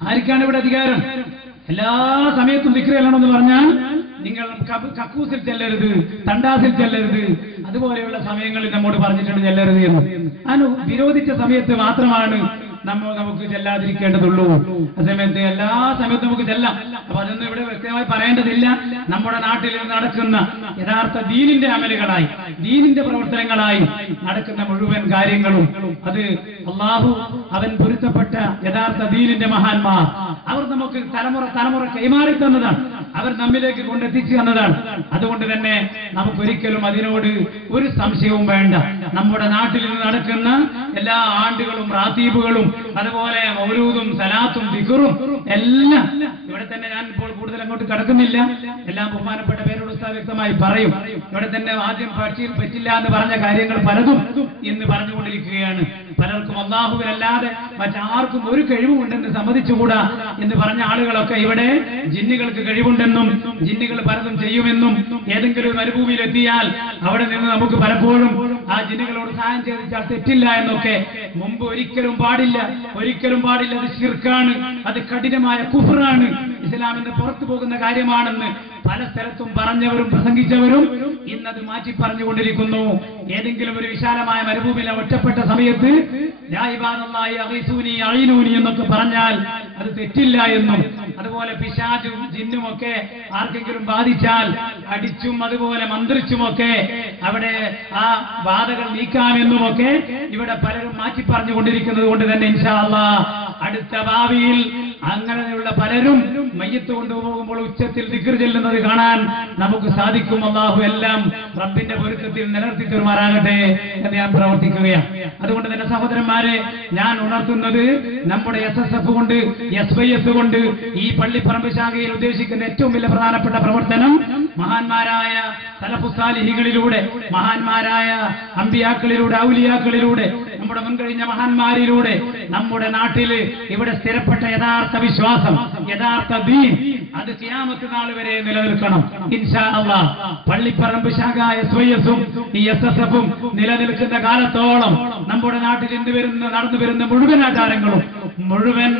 ആർക്കാണ് ഇവിടെ അധികാരം? എല്ലാ സമയത്തും ദിക്ർ ചെല്ലണമെന്ന് പറഞ്ഞാൽ നിങ്ങൾ കക്കൂസിൽ ചെല്ലരുത്, തണ്ടാസിൽ ചെല്ലരുത്, അതുപോലെയുള്ള സമയങ്ങളിൽ നമ്മോട് പറഞ്ഞിട്ടുണ്ട് ചെല്ലരുത് എന്ന്. വിരോധിച്ച സമയത്ത് മാത്രമാണ് നമുക്ക് ചെല്ലാതിരിക്കേണ്ടതുള്ളൂ. അതേസമയത്ത് എല്ലാ സമയത്തും നമുക്ക് ചെല്ലാം. അപ്പൊ അതൊന്നും ഇവിടെ വ്യക്തമായി പറയേണ്ടതില്ല. നമ്മുടെ നാട്ടിൽ നടക്കുന്ന യഥാർത്ഥ ദീനിന്റെ അമലുകളായി, ദീനിന്റെ പ്രവർത്തനങ്ങളായി നടക്കുന്ന മുഴുവൻ കാര്യങ്ങളും അത് അള്ളാഹു അവൻ പൊരുത്തപ്പെട്ട യഥാർത്ഥ ദീനിന്റെ മഹാന്മാർ അവർ നമുക്ക് തലമുറ കൈമാറി തന്നതാണ്. അവർ നമ്മിലേക്ക് കൊണ്ടെത്തിച്ചു തന്നതാണ്. അതുകൊണ്ട് തന്നെ നമുക്കൊരിക്കലും അതിനോട് ഒരു സംശയവും വേണ്ട. നമ്മുടെ നാട്ടിൽ നടക്കുന്ന എല്ലാ ആണ്ടുകളും റാത്തീബുകളും അതുപോലെ മൗലൂദും സലാത്തും ദിക്റും എല്ലാം ഇവിടെ തന്നെ ഞാൻ ഇപ്പോൾ കൂടുതൽ അങ്ങോട്ട് കടക്കുന്നില്ല. എല്ലാം ബഹുമാനപ്പെട്ട പേരോട് വ്യക്തമായി പറയും. ഇവിടെ തന്നെ ആദ്യം പറ്റില്ല എന്ന് പറഞ്ഞ കാര്യങ്ങൾ പലതും ഇന്ന് പറഞ്ഞുകൊണ്ടിരിക്കുകയാണ്. പലർക്കും അല്ലാഹുവിനല്ലാതെ മറ്റാർക്കും ഒരു കഴിവുമുണ്ടെന്ന് സമ്മതിച്ചുകൂടാ എന്ന് പറഞ്ഞ ആളുകളൊക്കെ ഇവിടെ ജിന്നുകൾക്ക് കഴിവുണ്ടെന്നും ജിന്നുകൾ പലതും ചെയ്യുമെന്നും ഏതെങ്കിലും മരുഭൂമിയിലെത്തിയാൽ അവിടെ നിന്ന് നമുക്ക് പലപ്പോഴും ആ ജിന്നുകളോട് സഹായം ചെയ്തിച്ചാൽ തെറ്റില്ല എന്നൊക്കെ മുമ്പ് ഒരിക്കലും പാടില്ല. അത് ശിർക്കാണ്, അത് കഠിനമായ കുഫ്റാണ്, ഇസ്ലാമിന്റെ പുറത്തു പോകുന്ന കാര്യമാണെന്ന് പല സ്ഥലത്തും പറഞ്ഞവരും പ്രസംഗിച്ചവരും ഇന്നത് മാറ്റി പറഞ്ഞുകൊണ്ടിരിക്കുന്നു. ഏതെങ്കിലും ഒരു വിശാലമായ മരുഭൂമിയിലെ ഒറ്റപ്പെട്ട സമയത്ത് ലാ ഇബാദല്ലാഹി അഗീസൂനി അഈനൂനി എന്നൊക്കെ പറഞ്ഞാൽ അത് തെറ്റില്ല എന്നും, അതുപോലെ പിശാചും ജിന്നും ഒക്കെ ആർക്കെങ്കിലും ബാധിച്ചാൽ അടിച്ചും അതുപോലെ മന്ത്രിച്ചുമൊക്കെ അവിടെ ആ ബാധകൾ നീക്കാമെന്നുമൊക്കെ ഇവിടെ പലരും മാറ്റി പറഞ്ഞുകൊണ്ടിരിക്കുന്നത് കൊണ്ട് തന്നെ ഇൻഷാ അല്ലാഹ് അടുത്ത ഭാവിയിൽ അങ്ങനെയുള്ള പലരും മയ്യത്ത് കൊണ്ടുപോകുമ്പോൾ ഉച്ചത്തിൽ ദിക്ർ ചെല്ലുന്നത് കാണാൻ നമുക്ക് സാധിക്കും. അല്ലാഹു എല്ലാം റബ്ബിന്റെ പൊരുത്തത്തിൽ നിലനിർത്തി തീർമാറാകട്ടെ എന്ന് ഞാൻ പ്രവർത്തിക്കുകയാണ്. അതുകൊണ്ട് തന്നെ സഹോദരന്മാരെ, ഞാൻ ഉണർത്തുന്നത് നമ്മുടെ SSF കൊണ്ട് SYS കൊണ്ട് ഈ പള്ളിപ്പറമ്പ് ശാഖയിൽ ഉദ്ദേശിക്കുന്ന ഏറ്റവും വലിയ പ്രധാനപ്പെട്ട പ്രവർത്തനം മഹാന്മാരായ സലഫുസ് സാലിഹീകളിലൂടെ, മഹാന്മാരായ അമ്പിയാക്കളിലൂടെ, ഔലിയാക്കളിലൂടെ, നമ്മുടെ മുൻകഴിഞ്ഞ മഹാന്മാരിലൂടെ നമ്മുടെ നാട്ടില് ഇവിടെ സ്ഥിരപ്പെട്ട യഥാർത്ഥ വിശ്വാസം, യഥാർത്ഥ ദീൻ അത് ഖിയാമത്ത് നാൾ വരെ നിലനിൽക്കണം ഇൻഷാ അല്ലാഹ്. പള്ളിപ്പറമ്പ് ശാഖ SYS-ഉം ഈ SSF-ഉം നിലനിൽക്കുന്ന കാലത്തോളം നമ്മുടെ നാട്ടിൽ നടന്നു വരുന്ന മുഴുവൻ ആചാരങ്ങളും, മുഴുവൻ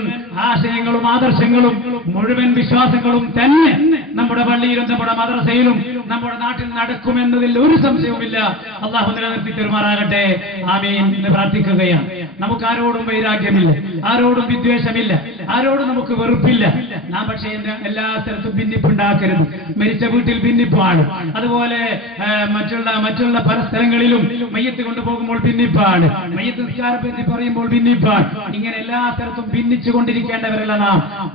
ആശയങ്ങളും ആദർശങ്ങളും, മുഴുവൻ വിശ്വാസങ്ങളും തന്നെ നമ്മുടെ പള്ളിയിലും നമ്മുടെ മദ്രസയിലും നമ്മുടെ നാട്ടിൽ നടക്കുമെന്നതിൽ ഒരു സംശയവുമില്ല. അള്ളാഹു നിലനിർത്തി പെരുമാറാകട്ടെ, ആമീൻ എന്ന് പ്രാർത്ഥിക്കുകയാണ്. നമുക്ക് ആരോടും വൈരാഗ്യമില്ല, ആരോടും വിദ്വേഷമില്ല, ആരോടും നമുക്ക് വെറുപ്പില്ല. നാം പക്ഷേ എല്ലാ സ്ഥലത്തും ഭിന്നിപ്പുണ്ടാക്കരുത്. മരിച്ച വീട്ടിൽ ഭിന്നിപ്പാണ്, അതുപോലെ മറ്റുള്ള പല സ്ഥലങ്ങളിലും മയ്യത്ത് കൊണ്ടുപോകുമ്പോൾ ഭിന്നിപ്പാണ്, മയ്യത്ത് നിസ്കാരം പറ്റി പറയുമ്പോൾ ഭിന്നിപ്പാണ്. ഇങ്ങനെ എല്ലാ സ്ഥലത്തും ഭിന്നിച്ചു കൊണ്ടിരിക്കേണ്ടവരല്ല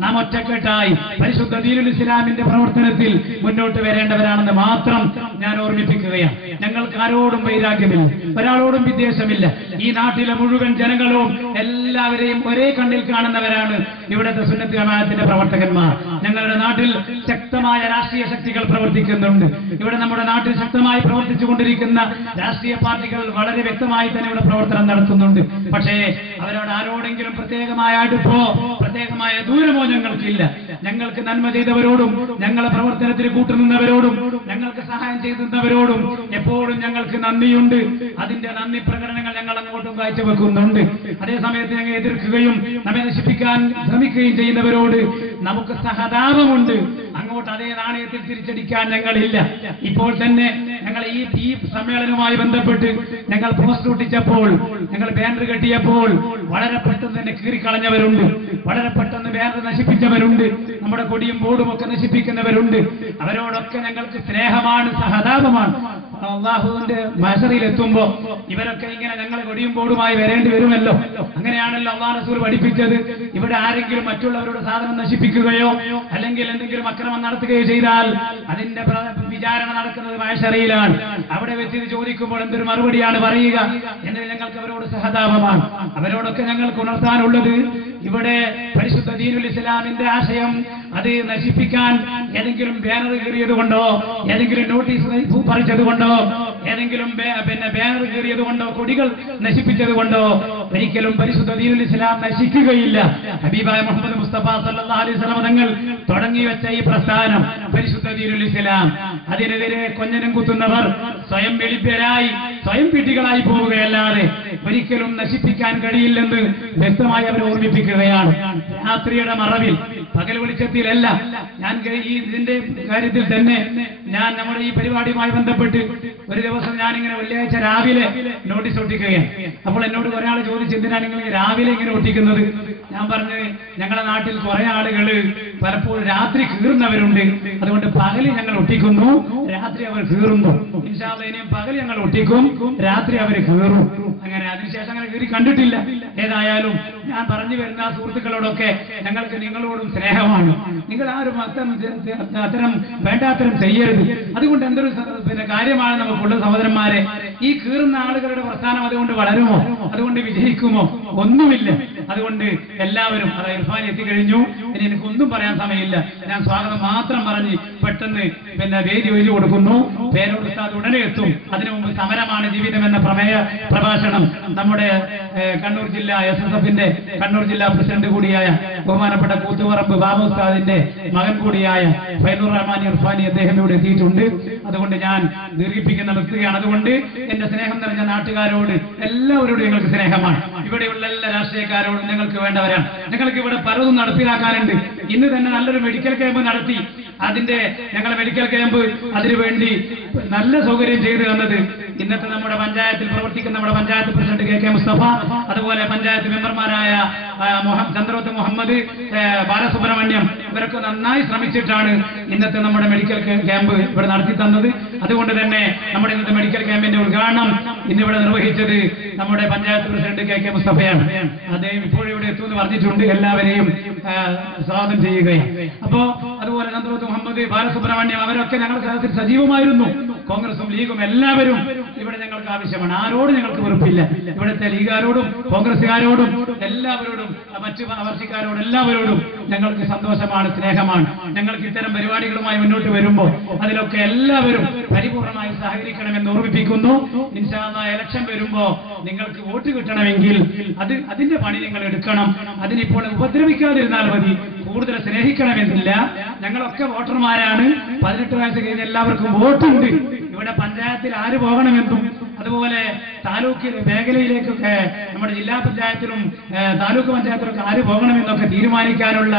നാം ഒറ്റക്കെട്ടായി പരിശുദ്ധ ദീനുൽ ഇസ്ലാമിന്റെ പ്രവർത്തനത്തിൽ മുന്നോട്ട് വരേണ്ടവരാണെന്ന് മാത്രം ഞാൻ ഓർമ്മിപ്പിക്കുകയാണ്. ഞങ്ങൾക്ക് ആരോടും വൈരാഗ്യമില്ല, ഒരാളോടും വിദ്വേഷമില്ല. ഈ നാട്ടിലെ മുഴുവൻ ജനങ്ങളും എല്ലാവരെയും ഒരേ കണ്ണിൽ കാണുന്നവരാണ് ഇവിടുത്തെ സുന്നത്ത് ജമാഅത്തിന്റെ പ്രവർത്തകന്മാർ. ഞങ്ങളുടെ നാട്ടിൽ ശക്തമായ രാഷ്ട്രീയ ശക്തികൾ പ്രവർത്തിക്കുന്നുണ്ട്. ഇവിടെ നമ്മുടെ നാട്ടിൽ ശക്തമായി പ്രവർത്തിച്ചുകൊണ്ടിരിക്കുന്ന രാഷ്ട്രീയ പാർട്ടികൾ വളരെ വ്യക്തമായി തന്നെ ഇവിടെ പ്രവർത്തനം നടത്തുന്നുണ്ട്. പക്ഷേ അവരോട് ആരോടെങ്കിലും പ്രത്യേകമായ അടുപ്പോ പ്രത്യേകമായ ദൂരമോ ഞങ്ങൾക്കില്ല. ഞങ്ങൾക്ക് നന്മ ചെയ്തവരോടും ഞങ്ങളെ പ്രവർത്തനത്തിന് കൂട്ടുനിന്നവരോടും ഞങ്ങൾക്ക് സഹായം ചെയ്തുന്നവരോടും എപ്പോഴും ഞങ്ങൾക്ക് നന്ദിയുണ്ട്. അതിന്റെ നന്ദി പ്രകടനങ്ങൾ ഞങ്ങൾ അങ്ങോട്ടും കാഴ്ചവെക്കുന്നുണ്ട്. അതേസമയത്ത് ഞങ്ങൾ എതിർക്കുകയും നമ്മെ നശിപ്പിക്കാൻ ശ്രമിക്കുകയും ചെയ്യുന്നവരോട് നമുക്ക് സഹതാപമുണ്ട്. അങ്ങോട്ട് അതേ നാണയത്തിൽ തിരിച്ചടിക്കാൻ ഞങ്ങളില്ല. ഇപ്പോൾ തന്നെ ഞങ്ങൾ ഈ സമ്മേളനവുമായി ബന്ധപ്പെട്ട് ഞങ്ങൾ പോസ്റ്റർ ഒട്ടിച്ചപ്പോൾ, ഞങ്ങൾ ബാനർ കെട്ടിയപ്പോൾ വളരെ പെട്ടെന്ന് തന്നെ കീറിക്കളഞ്ഞവരുണ്ട്, വളരെ പെട്ടെന്ന് ബാനർ നശിപ്പിച്ചവരുണ്ട്, നമ്മുടെ കൊടിയും ബോർഡും ഒക്കെ നശിപ്പിക്കുന്നവരുണ്ട്. അവരോടൊക്കെ ഞങ്ങൾക്ക് സ്നേഹമാണ്, സഹതാപമാണ്. അള്ളാഹുവിന്റെ മഹ്ശറിൽ എത്തുമ്പോ ഇവരൊക്കെ ഇങ്ങനെ ഞങ്ങൾ കൊടിയും ബോർഡുമായി വരേണ്ടി വരുമല്ലോ. അങ്ങനെയാണല്ലോ അള്ളാഹു റസൂൽ പഠിപ്പിച്ചത്. ഇവിടെ ആരെങ്കിലും മറ്റുള്ളവരുടെ സാധനം നശിപ്പിക്കുകയോ അല്ലെങ്കിൽ എന്തെങ്കിലും അക്രമം നടത്തുകയോ ചെയ്താൽ അതിന്റെ വിചാരണ നടക്കുന്നത് മഹ്ശറിയിലാണ്. അവിടെ വെച്ച് ഇത് ചോദിക്കുമ്പോൾ എന്തൊരു മറുപടിയാണ് പറയുക എന്നതിൽ ഞങ്ങൾക്ക് അവരോട് സഹതാപമാണ്. അവരോടൊക്കെ ഞങ്ങൾക്ക് ഉണർത്താനുള്ളത്, ഇവിടെ പരിശുദ്ധ ദീനുൽ ഇസ്ലാമിന്റെ ആശയം അത് നശിപ്പിക്കാൻ ഏതെങ്കിലും ബാനർ കീറിയത് കൊണ്ടോ, ഏതെങ്കിലും നോട്ടീസ് പറിച്ചത് കൊണ്ടോ, ഏതെങ്കിലും ബാനർ കീറിയത് കൊണ്ടോ, കൊടികൾ നശിപ്പിച്ചത് കൊണ്ടോ ഒരിക്കലും പരിശുദ്ധ ദീനുൽ ഇസ്ലാം നശിക്കുകയില്ല. ഹബീബായ മുഹമ്മദ് മുസ്തഫ സല്ലല്ലാഹു അലൈഹി വസല്ലം തങ്ങൾ തുടങ്ങി വെച്ച ഈ പ്രസ്ഥാനം പരിശുദ്ധ ദീനുൽ ഇസ്ലാം, അതിനെതിരെ കൊഞ്ഞനം കുത്തുന്നവർ സ്വയം വെളിപ്പരായി സ്വയം പിടികളായി പോവുകയല്ലാതെ ഒരിക്കലും നശിപ്പിക്കാൻ കഴിയില്ലെന്ന് വ്യക്തമായി അവർ ഓർമ്മിപ്പിക്കുകയാണ്. രാത്രിയുടെ മറവിൽ പകൽ വെളിച്ചത്തിലല്ല. ഞാൻ ഇതിന്റെ കാര്യത്തിൽ തന്നെ ഞാൻ നമ്മുടെ ഈ പരിപാടിയുമായി ബന്ധപ്പെട്ട് ഒരു ദിവസം ഞാനിങ്ങനെ വെള്ളിയാഴ്ച രാവിലെ നോട്ടീസ് ഒട്ടിക്കുകയാണ്. അപ്പോൾ എന്നോട് ഒരാൾ ചോദിച്ചു, എന്തിനാണ് നിങ്ങൾ രാവിലെ ഇങ്ങനെ ഒട്ടിക്കുന്നത്? ഞാൻ പറഞ്ഞു, ഞങ്ങളുടെ നാട്ടിൽ കുറെ ആളുകൾ പലപ്പോഴും രാത്രി കീറുന്നവരുണ്ട്, അതുകൊണ്ട് പകല് ഞങ്ങൾ ഒട്ടിക്കുന്നു, രാത്രി അവർ കീറുന്നു. ഇൻഷാ അല്ലാഹ് ഇനിയും പകൽ ഞങ്ങൾ ഒട്ടിക്കും, രാത്രി അവർ കീറും. അങ്ങനെ അതിനുശേഷം അങ്ങനെ കീറി കണ്ടിട്ടില്ല. ഏതായാലും ഞാൻ പറഞ്ഞു വരുന്ന ആ സുഹൃത്തുക്കളോടൊക്കെ ഞങ്ങൾക്ക് നിങ്ങളോടും സ്നേഹമാണ്. നിങ്ങൾ ആരും അത്തരം വേണ്ടാത്തരം ചെയ്യരുത്. അതുകൊണ്ട് എന്തൊരു കാര്യമാണ് നമുക്കുള്ള സഹോദരന്മാരെ. ഈ കീറുന്ന ആളുകളുടെ പ്രസ്ഥാനം അതുകൊണ്ട് വളരുമോ? അതുകൊണ്ട് വിജയിക്കുമോ? ഒന്നുമില്ല. അതുകൊണ്ട് എല്ലാവരും അത് ഇർഫാൻ എത്തിക്കഴിഞ്ഞു. ഇനി എനിക്കൊന്നും പറയാൻ സമയമില്ല. ഞാൻ സ്വാഗതം മാത്രം പറഞ്ഞ് പെട്ടെന്ന് വേദി ഒഴിഞ്ഞു കൊടുക്കുന്നു. പേരോട് ഉസ്താദ് ഉടനെ എത്തും. അതിനു മുമ്പ് സമരമാണ് ജീവിതം എന്ന പ്രമേയ പ്രഭാഷണം നമ്മുടെ കണ്ണൂർ ജില്ലാ SSFന്റെ കണ്ണൂർ ജില്ലാ പ്രസിഡന്റ് കൂടിയായ ബഹുമാനപ്പെട്ട കൂത്തുപറമ്പ് ബാബു ഉസ്താദിന്റെ മകൻ കൂടിയായ ഫൈനുർ റഹ്മാൻ ഇർഫാനി അദ്ദേഹം ഇവിടെ എത്തിയിട്ടുണ്ട്. അതുകൊണ്ട് ഞാൻ ദീർഘിപ്പിക്കുന്ന നിർത്തുകയാണ്. അതുകൊണ്ട് എന്റെ സ്നേഹം നിറഞ്ഞ നാട്ടുകാരോട് എല്ലാവരോടും ഞങ്ങൾക്ക് സ്നേഹമാണ്. ഇവിടെയുള്ള എല്ലാ രാഷ്ട്രീയക്കാരോടും ഞങ്ങൾക്ക് വേണ്ടവരാണ്. ഞങ്ങൾക്ക് ഇവിടെ പലതും നടപ്പിലാക്കാനുണ്ട്. ഇന്ന് തന്നെ നല്ലൊരു മെഡിക്കൽ ക്യാമ്പ് നടത്തി. അതിന്റെ ഞങ്ങളുടെ മെഡിക്കൽ ക്യാമ്പ് അതിനുവേണ്ടി നല്ല സൗകര്യം ചെയ്തു തന്നത് ഇന്നത്തെ നമ്മുടെ പഞ്ചായത്തിൽ പ്രവർത്തിക്കുന്ന നമ്മുടെ പഞ്ചായത്ത് പ്രസിഡന്റ് KK മുസ്തഫ, അതുപോലെ പഞ്ചായത്ത് മെമ്പർമാരായ ചന്ദ്രവത്ത് മുഹമ്മദ്, ബാലസുബ്രഹ്മണ്യം, ഇവരൊക്കെ നന്നായി ശ്രമിച്ചിട്ടാണ് ഇന്നത്തെ നമ്മുടെ മെഡിക്കൽ ക്യാമ്പ് ഇവിടെ നടത്തി തന്നത്. അതുകൊണ്ട് തന്നെ നമ്മുടെ ഇന്നത്തെ മെഡിക്കൽ ക്യാമ്പിന്റെ ഉദ്ഘാടനം ഇന്നിവിടെ നിർവഹിച്ചത് നമ്മുടെ പഞ്ചായത്ത് പ്രസിഡന്റ് KK മുസ്തഫയാണ്. അദ്ദേഹം ഇപ്പോഴിവിടെ എത്തുമെന്ന് പറഞ്ഞിട്ടുണ്ട്. എല്ലാവരെയും സ്വാഗതം ചെയ്യുകയാണ്. അപ്പോ അതുപോലെ ചന്ദ്രവത്ത് മുഹമ്മദ്, ബാലസുബ്രഹ്മണ്യം, അവരൊക്കെ ഞങ്ങളുടെ സദസ്സിൽ സജീവമായിരുന്നു. കോൺഗ്രസും ലീഗും എല്ലാവരും ഇവിടെ ഞങ്ങൾക്ക് ആവശ്യമാണ്. ആരോടും ഞങ്ങൾക്ക് വെറുപ്പില്ല. ഇവിടുത്തെ ലീഗുകാരോടും കോൺഗ്രസുകാരോടും എല്ലാവരോടും മറ്റു പാർട്ടിക്കാരോടും എല്ലാവരോടും ഞങ്ങൾക്ക് സന്തോഷമാണ്, സ്നേഹമാണ്. ഞങ്ങൾക്ക് ഇത്തരം പരിപാടികളുമായി മുന്നോട്ട് വരുമ്പോൾ അതിലൊക്കെ എല്ലാവരും പരിപൂർണമായി സഹകരിക്കണമെന്ന് ഓർമ്മിപ്പിക്കുന്നു. ഇൻഷാ അല്ലാഹ് ഇലക്ഷൻ വരുമ്പോ നിങ്ങൾക്ക് വോട്ട് കിട്ടണമെങ്കിൽ അതിന്റെ പണി നിങ്ങൾ എടുക്കണം. അതിനിപ്പോൾ ഉപദ്രവിക്കാതിരുന്നാൽ മതി. കൂടുതൽ സ്നേഹിക്കണമെന്നില്ല. ഞങ്ങളൊക്കെ വോട്ടർമാരാണ്. 18 വയസ്സ് കഴിഞ്ഞ എല്ലാവർക്കും വോട്ടുണ്ട്. ഇവിടെ പഞ്ചായത്തിൽ ആര് പോകണമെന്നും അതുപോലെ താലൂക്ക് മേഖലയിലേക്കൊക്കെ നമ്മുടെ ജില്ലാ പഞ്ചായത്തിലും താലൂക്ക് പഞ്ചായത്തിലൊക്കെ ആര് പോകണമെന്നൊക്കെ തീരുമാനിക്കാനുള്ള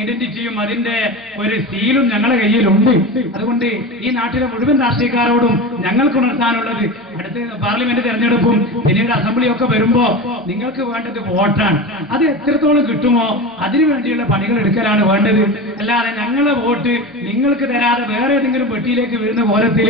ഐഡന്റിറ്റിയും അതിന്റെ ഒരു സീലും ഞങ്ങളുടെ കയ്യിലുണ്ട്. അതുകൊണ്ട് ഈ നാട്ടിലെ മുഴുവൻ രാഷ്ട്രീയക്കാരോടും ഞങ്ങൾക്ക് ഉണർത്താനുള്ളത്, അടുത്ത പാർലമെന്റ് തെരഞ്ഞെടുപ്പും പിന്നീട് അസംബ്ലിയൊക്കെ വരുമ്പോ നിങ്ങൾക്ക് വേണ്ടത് വോട്ടാണ്. അത് എത്രത്തോളം കിട്ടുമോ അതിനു വേണ്ടിയുള്ള പണികൾ എടുക്കലാണ് വേണ്ടത്. അല്ലാതെ ഞങ്ങളെ വോട്ട് നിങ്ങൾക്ക് തരാതെ വേറെ ഏതെങ്കിലും പെട്ടിയിലേക്ക് വീഴുന്ന കോലത്തിൽ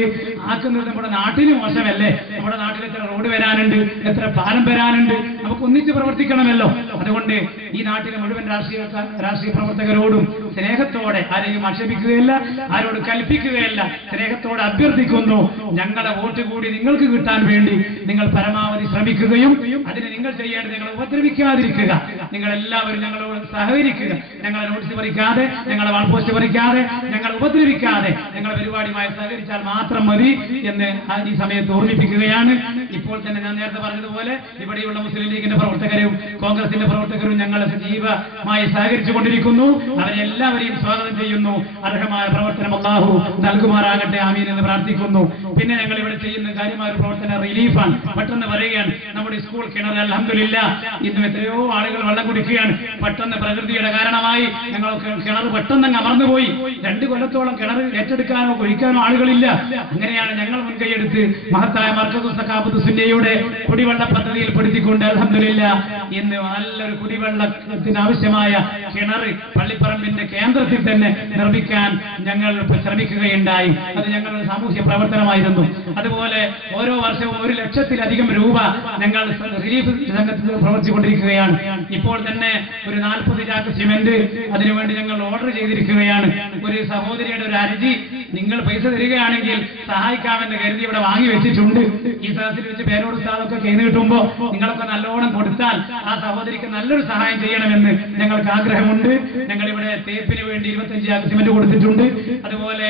ആക്കുന്നത് നമ്മുടെ നാട്ടിന് മോശമല്ലേ? നമ്മുടെ നാട്ടിൽ എത്ര റോഡ് വരാനുണ്ട്, എത്ര പാലം വരാനുണ്ട്. നമുക്ക് ഒന്നിച്ച് പ്രവർത്തിക്കണമല്ലോ. അതുകൊണ്ട് ഈ നാട്ടിലെ മുഴുവൻ രാഷ്ട്രീയ പ്രവർത്തകരോടും സ്നേഹത്തോടെ, ആരെയും ആക്ഷേപിക്കുകയല്ല, ആരോട് കൽപ്പിക്കുകയല്ല, സ്നേഹത്തോടെ അഭ്യർത്ഥിക്കുന്നു. ഞങ്ങളുടെ വോട്ട് കൂടി നിങ്ങൾക്ക് കിട്ടാൻ വേണ്ടി നിങ്ങൾ പരമാവധി ശ്രമിക്കുകയും അതിന് നിങ്ങൾ ചെയ്യേണ്ടത് നിങ്ങൾ ഉപദ്രവിക്കാതിരിക്കുക. നിങ്ങൾ എല്ലാവരും ഞങ്ങളോട് സഹകരിക്കുക. ഞങ്ങളെ നോട്ടീസ് പറിക്കാതെ, ഞങ്ങളെ വാൾ പോസ്റ്റ് പറിക്കാതെ, ഞങ്ങളെ ഉപദ്രവിക്കാതെ ഞങ്ങളുടെ പരിപാടിയുമായി സഹകരിച്ചാൽ മാത്രം മതി എന്ന് ഈ സമയത്ത് ഓർമ്മിപ്പിക്കുകയാണ്. ഇപ്പോൾ തന്നെ ഞാൻ നേരത്തെ പറഞ്ഞതുപോലെ ഇവിടെയുള്ള മുസ്ലിം ലീഗിന്റെ പ്രവർത്തകരും കോൺഗ്രസിന്റെ പ്രവർത്തകരും ഞങ്ങളെ സജീവമായി സഹകരിച്ചു കൊണ്ടിരിക്കുന്നു. അവരെല്ലാവരെയും സ്വാഗതം ചെയ്യുന്നു. അർഹമായ പ്രവർത്തനം അല്ലാഹു നൽകുമാറാകട്ടെ, ആമീൻ എന്ന് പ്രാർത്ഥിക്കുന്നു. പിന്നെ ഞങ്ങൾ ഇവിടെ ചെയ്യുന്ന കാര്യമായ ഒരു പ്രവർത്തന റിലീഫാണ്. പെട്ടെന്ന് പറയുകയാണ്, നമ്മുടെ സ്കൂൾ കിണർ അൽഹംദുലില്ലാ ഇന്നും എത്രയോ ആളുകൾ വെള്ളം കുടിക്കുകയാണ്. പെട്ടെന്ന് പ്രകൃതിയുടെ കാരണമായി ഞങ്ങളൊക്കെ കിണർ പെട്ടെന്ന് അമർന്നുപോയി. 2 കൊല്ലത്തോളം കിണർ ഏറ്റെടുക്കാനോ കുഴിക്കാനോ ആളുകളില്ല. അങ്ങനെയാണ് ഞങ്ങൾ മുൻകൈയെടുത്ത് മഹത്തായ മർക്കസുൽ സഖാഫത്ത് സുന്നയുടെ കുടിവെള്ള പദ്ധതിയിൽ പെടുത്തിക്കൊണ്ട് അൽഹംദുലില്ലാ ഇന്ന് നല്ലൊരു കുടിവെള്ളത്തിന് ആവശ്യമായ കിണർ പള്ളിപ്പറമ്പിന്റെ കേന്ദ്രത്തിൽ തന്നെ നിർമ്മിക്കാൻ ഞങ്ങൾ ശ്രമിക്കുകയുണ്ടായി. അത് ഞങ്ങളുടെ സാമൂഹ്യ പ്രവർത്തനമായിരുന്നു. അതുപോലെ ഓരോ വർഷവും 1 ലക്ഷത്തിലധികം രൂപ ഞങ്ങൾ റിലീഫ് സംഘത്തിൽ പ്രവർത്തിച്ചുകൊണ്ടിരിക്കുകയാണ്. ഇപ്പോൾ തന്നെ ഒരു 40 ചാക്ക് സിമന്റ് അതിനുവേണ്ടി ഞങ്ങൾ ഓർഡർ ചെയ്തിരിക്കുകയാണ്. ഒരു സഹോദരിയുടെ ഒരു അർജി നിങ്ങൾ പൈസ തരികയാണെങ്കിൽ സഹായിക്കാമെന്ന് കരുതി ഇവിടെ വാങ്ങി വെച്ചിട്ടുണ്ട്. ഈ സദസ്സിൽ വെച്ച് പേരോട് ഉസ്താദൊക്കെ കൈ നീട്ടുമ്പോ നിങ്ങളൊക്കെ നല്ലോണം കൊടുത്താൽ ആ സഹോദരിക്ക് നല്ലൊരു സഹായം ചെയ്യണമെന്ന് ഞങ്ങൾക്ക് ആഗ്രഹമുണ്ട്. ഞങ്ങൾ ഇവിടെ തേപ്പിന് വേണ്ടി 25 ചാക്ക് സിമന്റ് കൊടുത്തിട്ടുണ്ട്. അതുപോലെ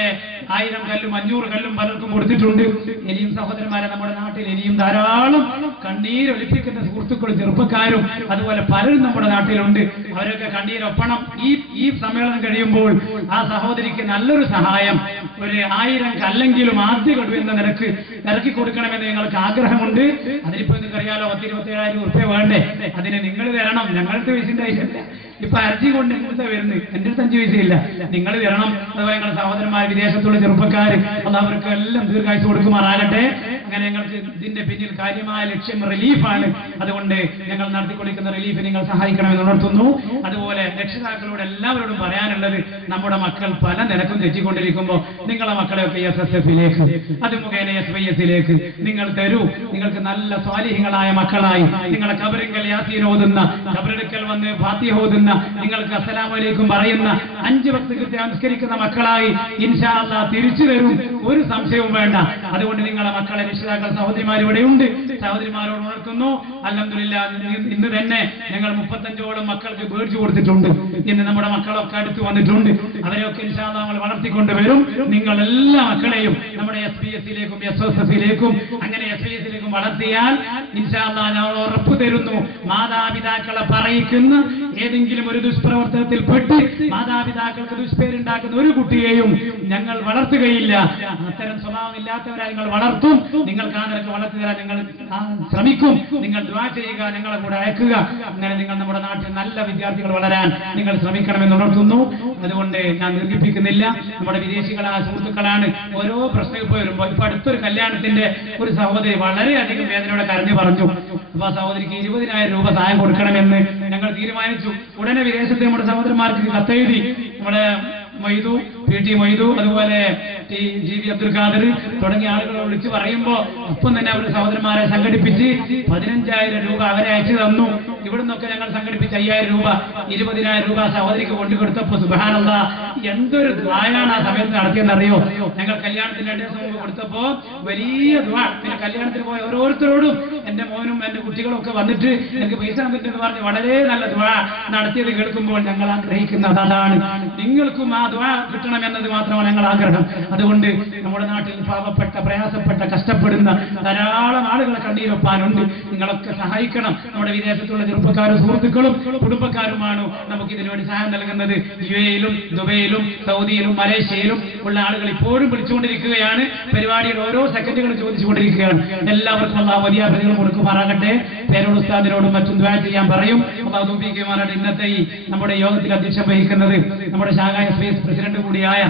1000 കല്ലും 500 കല്ലും പലർക്കും കൊടുത്തിട്ടുണ്ട്. ഇനിയും സഹോദരന്മാരെ നമ്മുടെ നാട്ടിൽ ഇനിയും ധാരാളം കണ്ണീരൊലിപ്പിക്കുന്ന സുഹൃത്തുക്കളും ചെറുപ്പക്കാരും അതുപോലെ പലരും നമ്മുടെ നാട്ടിലുണ്ട്. അവരൊക്കെ കണ്ണീരൊപ്പണം. ഈ സമ്മേളനം കഴിയുമ്പോൾ ആ സഹോദരിക്ക് നല്ലൊരു സഹായം, ഒരു 1000 കല്ലെങ്കിലും ആദ്യ ഗഡു എന്ന നിരക്ക് ഇറക്കി കൊടുക്കണമെന്ന് ഞങ്ങൾക്ക് ആഗ്രഹമുണ്ട്. അതിനിപ്പോ നിങ്ങൾക്കറിയാലോ 10-27,000 ഉറുപ്പ്യ വേണ്ടേ? അതിന് നിങ്ങൾ തരണം. ഞങ്ങളുടെ പൈസന്റെ ആവശ്യമില്ല. ഇപ്പൊ അർജി കൊണ്ട് എങ്ങനത്തെ വരുന്നത്? എന്റെ അടുത്ത് 5 പൈസയില്ല, നിങ്ങൾ തരണം. അതുപോലെ ഞങ്ങളുടെ സഹോദരന്മാർ വിദേശത്തുള്ള ചെറുപ്പക്കാർ അത് അവർക്ക് എല്ലാം ദീർഘായുസ് കൊടുക്കുമാറാകട്ടെ. അങ്ങനെ ഞങ്ങൾക്ക് ഇതിന്റെ പിന്നിൽ കാര്യമായ ലക്ഷ്യം റിലീഫാണ്. അതുകൊണ്ട് ഞങ്ങൾ നടത്തിക്കൊണ്ടിരിക്കുന്ന റിലീഫ് നിങ്ങൾ സഹായിക്കണമെന്ന് ഉണർത്തുന്നു. അതുപോലെ രക്ഷിതാക്കളോട് എല്ലാവരോടും പറയാനുള്ളത്, നമ്മുടെ മക്കൾ പല നിലക്കും തെറ്റിക്കൊണ്ടിരിക്കുമ്പോൾ നിങ്ങളെ മക്കളെയൊക്കെ SSFിലേക്ക്, അത് മുഖേന SYSലേക്ക് നിങ്ങൾ തരൂ. നിങ്ങൾക്ക് നല്ല സ്വാലിഹികളായ മക്കളായി നിങ്ങളെ ഖബറിങ്കൽ യാസീൻ ഓതുന്ന, ഖബറെടുക്കൽ വന്ന് ഫാത്തിഹ ഓതുന്ന, നിങ്ങൾക്ക് അസ്സലാമു അലൈക്കും പറയുന്ന, 5 വക്ത് കൃത്യം നമസ്കരിക്കുന്ന മക്കളായി ഇൻഷാ അല്ലാഹ് തിരിച്ചു തരും. ഒരു സംശയവും വേണ്ട. അതുകൊണ്ട് നിങ്ങളെ മക്കളെ രക്ഷിതാക്കൾ സഹോദരിമാർ ഇവിടെയുണ്ട്. സഹോദരിമാരോട് ഉണർത്തുന്നു. അൽഹംദുലില്ലാഹ് ഇന്ന് തന്നെ ഞങ്ങൾ 35ഓളം മക്കൾക്ക് മേടിച്ചു കൊടുത്തിട്ടുണ്ട്. ഇന്ന് നമ്മുടെ മക്കളൊക്കെ അടുത്ത് വന്നിട്ടുണ്ട്. അവരെയൊക്കെ ഇൻഷാ അല്ലാഹ് നമ്മൾ വളർത്തിക്കൊണ്ടുവരും. നിങ്ങൾ എല്ലാ മക്കളെയും നമ്മുടെ SPSയിലേക്കും SSFിലേക്കും അങ്ങനെ SYSയിലേക്കും വളർത്തിയാൽ ഇൻഷാ അല്ലാഹ് ഞങ്ങൾ ഉറപ്പ് തരുന്നു, മാതാപിതാക്കളെ പറയിക്കുന്ന ഏതെങ്കിലും ഒരു ദുഷ്പ്രവർത്തനത്തിൽ പെട്ട് മാതാപിതാക്കൾക്ക് ദുഷ്പേരുണ്ടാക്കുന്ന ഒരു കുട്ടിയെയും ഞങ്ങൾ വളർത്തുകയില്ല. അത്തരം സ്വഭാവമില്ലാത്തവരായി നിങ്ങൾ വളർത്തും. നിങ്ങൾക്ക് ആ നിലക്ക് വളർത്തി തരാൻ ഞങ്ങൾ ശ്രമിക്കും. നിങ്ങൾ ദുആ ചെയ്യുക, ഞങ്ങളെ കൂടെ അയക്കുക. അങ്ങനെ നിങ്ങൾ നമ്മുടെ നാട്ടിൽ നല്ല വിദ്യാർത്ഥികൾ വളരാൻ നിങ്ങൾ ശ്രമിക്കണമെന്ന് ഉണർത്തുന്നു. അതുകൊണ്ട് ഞാൻ ദീർഘിപ്പിക്കുന്നില്ല. നമ്മുടെ വിദേശികളായ സുഹൃത്തുക്കളാണ്. ഓരോ പ്രശ്നം ഇപ്പോൾ വരുമ്പോൾ, ഇപ്പൊ അടുത്തൊരു കല്യാണത്തിന്റെ ഒരു സഹോദരി വളരെയധികം വേദനയോടെ കരഞ്ഞു പറഞ്ഞു. അപ്പൊ ആ സഹോദരിക്ക് 20,000 രൂപ സഹായം കൊടുക്കണമെന്ന് ഞങ്ങൾ തീരുമാനിച്ചു. ഉടനെ വിദേശത്തെ നമ്മുടെ സഹോദരന്മാർക്ക് കത്തെഴുതി. നമ്മുടെ മൊയ്തു, PT മൊയ്തു, അതുപോലെ GB അബ്ദുൽ ഖാദർ തുടങ്ങിയ ആളുകളെ വിളിച്ച് പറയുമ്പോൾ ഒപ്പം തന്നെ അവർ സഹോദരന്മാരെ സംഘടിപ്പിച്ച് 15,000 രൂപ അവരെ അയച്ചു തന്നു. ഇവിടുന്നൊക്കെ ഞങ്ങൾ സംഘടിപ്പിച്ച 5,000 രൂപ, 20,000 രൂപ സഹോദരിക്ക് കൊണ്ടുകൊടുത്തപ്പോൾ സുബ്ഹാനല്ലാഹ് എന്തൊരു ദുആയാണ് ആ സമയത്ത് നടത്തിയെന്നറിയോ? ഞങ്ങൾ കല്യാണത്തിന് 2 ദിവസം മുമ്പ് കൊടുത്തപ്പോ വലിയ ദുആ. പിന്നെ കല്യാണത്തിന് പോയ ഓരോരുത്തരോടും എന്റെ മോനും എന്റെ കുട്ടികളും ഒക്കെ വന്നിട്ട് എനിക്ക് പൈസ തന്നിട്ടെന്ന് പറഞ്ഞ് വളരെ നല്ല ദുആ നടത്തിയത് കേൾക്കുമ്പോൾ ഞങ്ങൾ ആഗ്രഹിക്കുന്നത് അതാണ്. നിങ്ങൾക്കും ആ ദുആ കിട്ടണമെന്നത് മാത്രമാണ് ഞങ്ങൾ ആഗ്രഹം. അതുകൊണ്ട് നമ്മുടെ നാട്ടിൽ പാവപ്പെട്ട, പ്രയാസപ്പെട്ട, കഷ്ടപ്പെടുന്ന ധാരാളം ആളുകളെ കണ്ണീരൊപ്പാനുണ്ട്. നിങ്ങളൊക്കെ സഹായിക്കണം. നമ്മുടെ വിദേശത്തുള്ള ചെറുപ്പക്കാരും സുഹൃത്തുക്കളും കുടുംബക്കാരുമാണ് നമുക്ക് ഇതിനുവേണ്ടി സഹായം നൽകുന്നത്. UAEയിലും ദുബൈയിലും സൗദിയിലും മലേഷ്യയിലും ഉള്ള ആളുകൾ ഇപ്പോഴും വിളിച്ചുകൊണ്ടിരിക്കുകയാണ്. പരിപാടിയിൽ ഓരോ സെക്കൻഡുകളും ചോദിച്ചുകൊണ്ടിരിക്കുകയാണ്. എല്ലാവർക്കും അല്ലാഹു വലിയ പ്രതികൾ കൊടുക്കുമാറാകട്ടെ. പേരോട് ഉസ്താദിനോടും മറ്റും ദുആ ചെയ്യാൻ പറയും. അല്ലാഹു തൗഫീഖുമാറാകട്ടെ. ഇന്നത്തെ ഈ നമ്മുടെ യോഗത്തിൽ അധ്യക്ഷം വഹിക്കുന്നത് നമ്മുടെ ശാഖ SYS പ്രസിഡന്റ് കൂടിയായ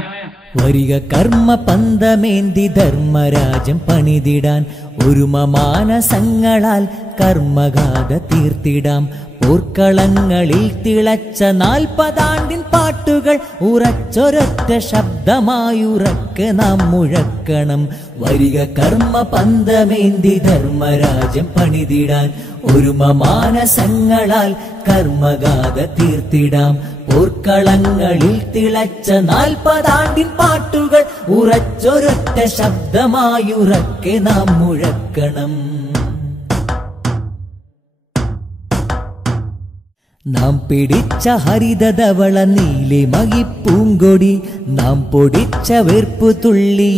വരിക കർമ്മ പന്തമേന്തി ധർമ്മരാജം പണിതിടാൻ ഒരുമ മാനസങ്ങളാൽ കർമ്മഗാഥ തീർത്തിടാം. പോർക്കളങ്ങളിൽ തിളച്ച 40 ആണ്ടിൻ പാട്ടുകൾ ഉറച്ചൊരൊറ്റ ശബ്ദമായുറക്കെ നാം മുഴക്കണം. വരിക കർമ്മ പന്തമേന്തി ധർമ്മരാജം പണിതിടാൻ ഒരുമ മാനസങ്ങളാൽ കർമ്മഗാഥ തീർത്തിടാം. പോർക്കളങ്ങളിൽ തിളച്ച 40 ആണ്ടിൻ പാട്ടുകൾ ഉറച്ചൊരൊറ്റ ശബ്ദമായുറക്കെ നാം മുഴക്കണം. നാം പിടിച്ച ഹരിതധവള നീലിമകിപ്പൂങ്കൊടി, നാം പൊടിച്ച വെർപ്പു തുള്ളി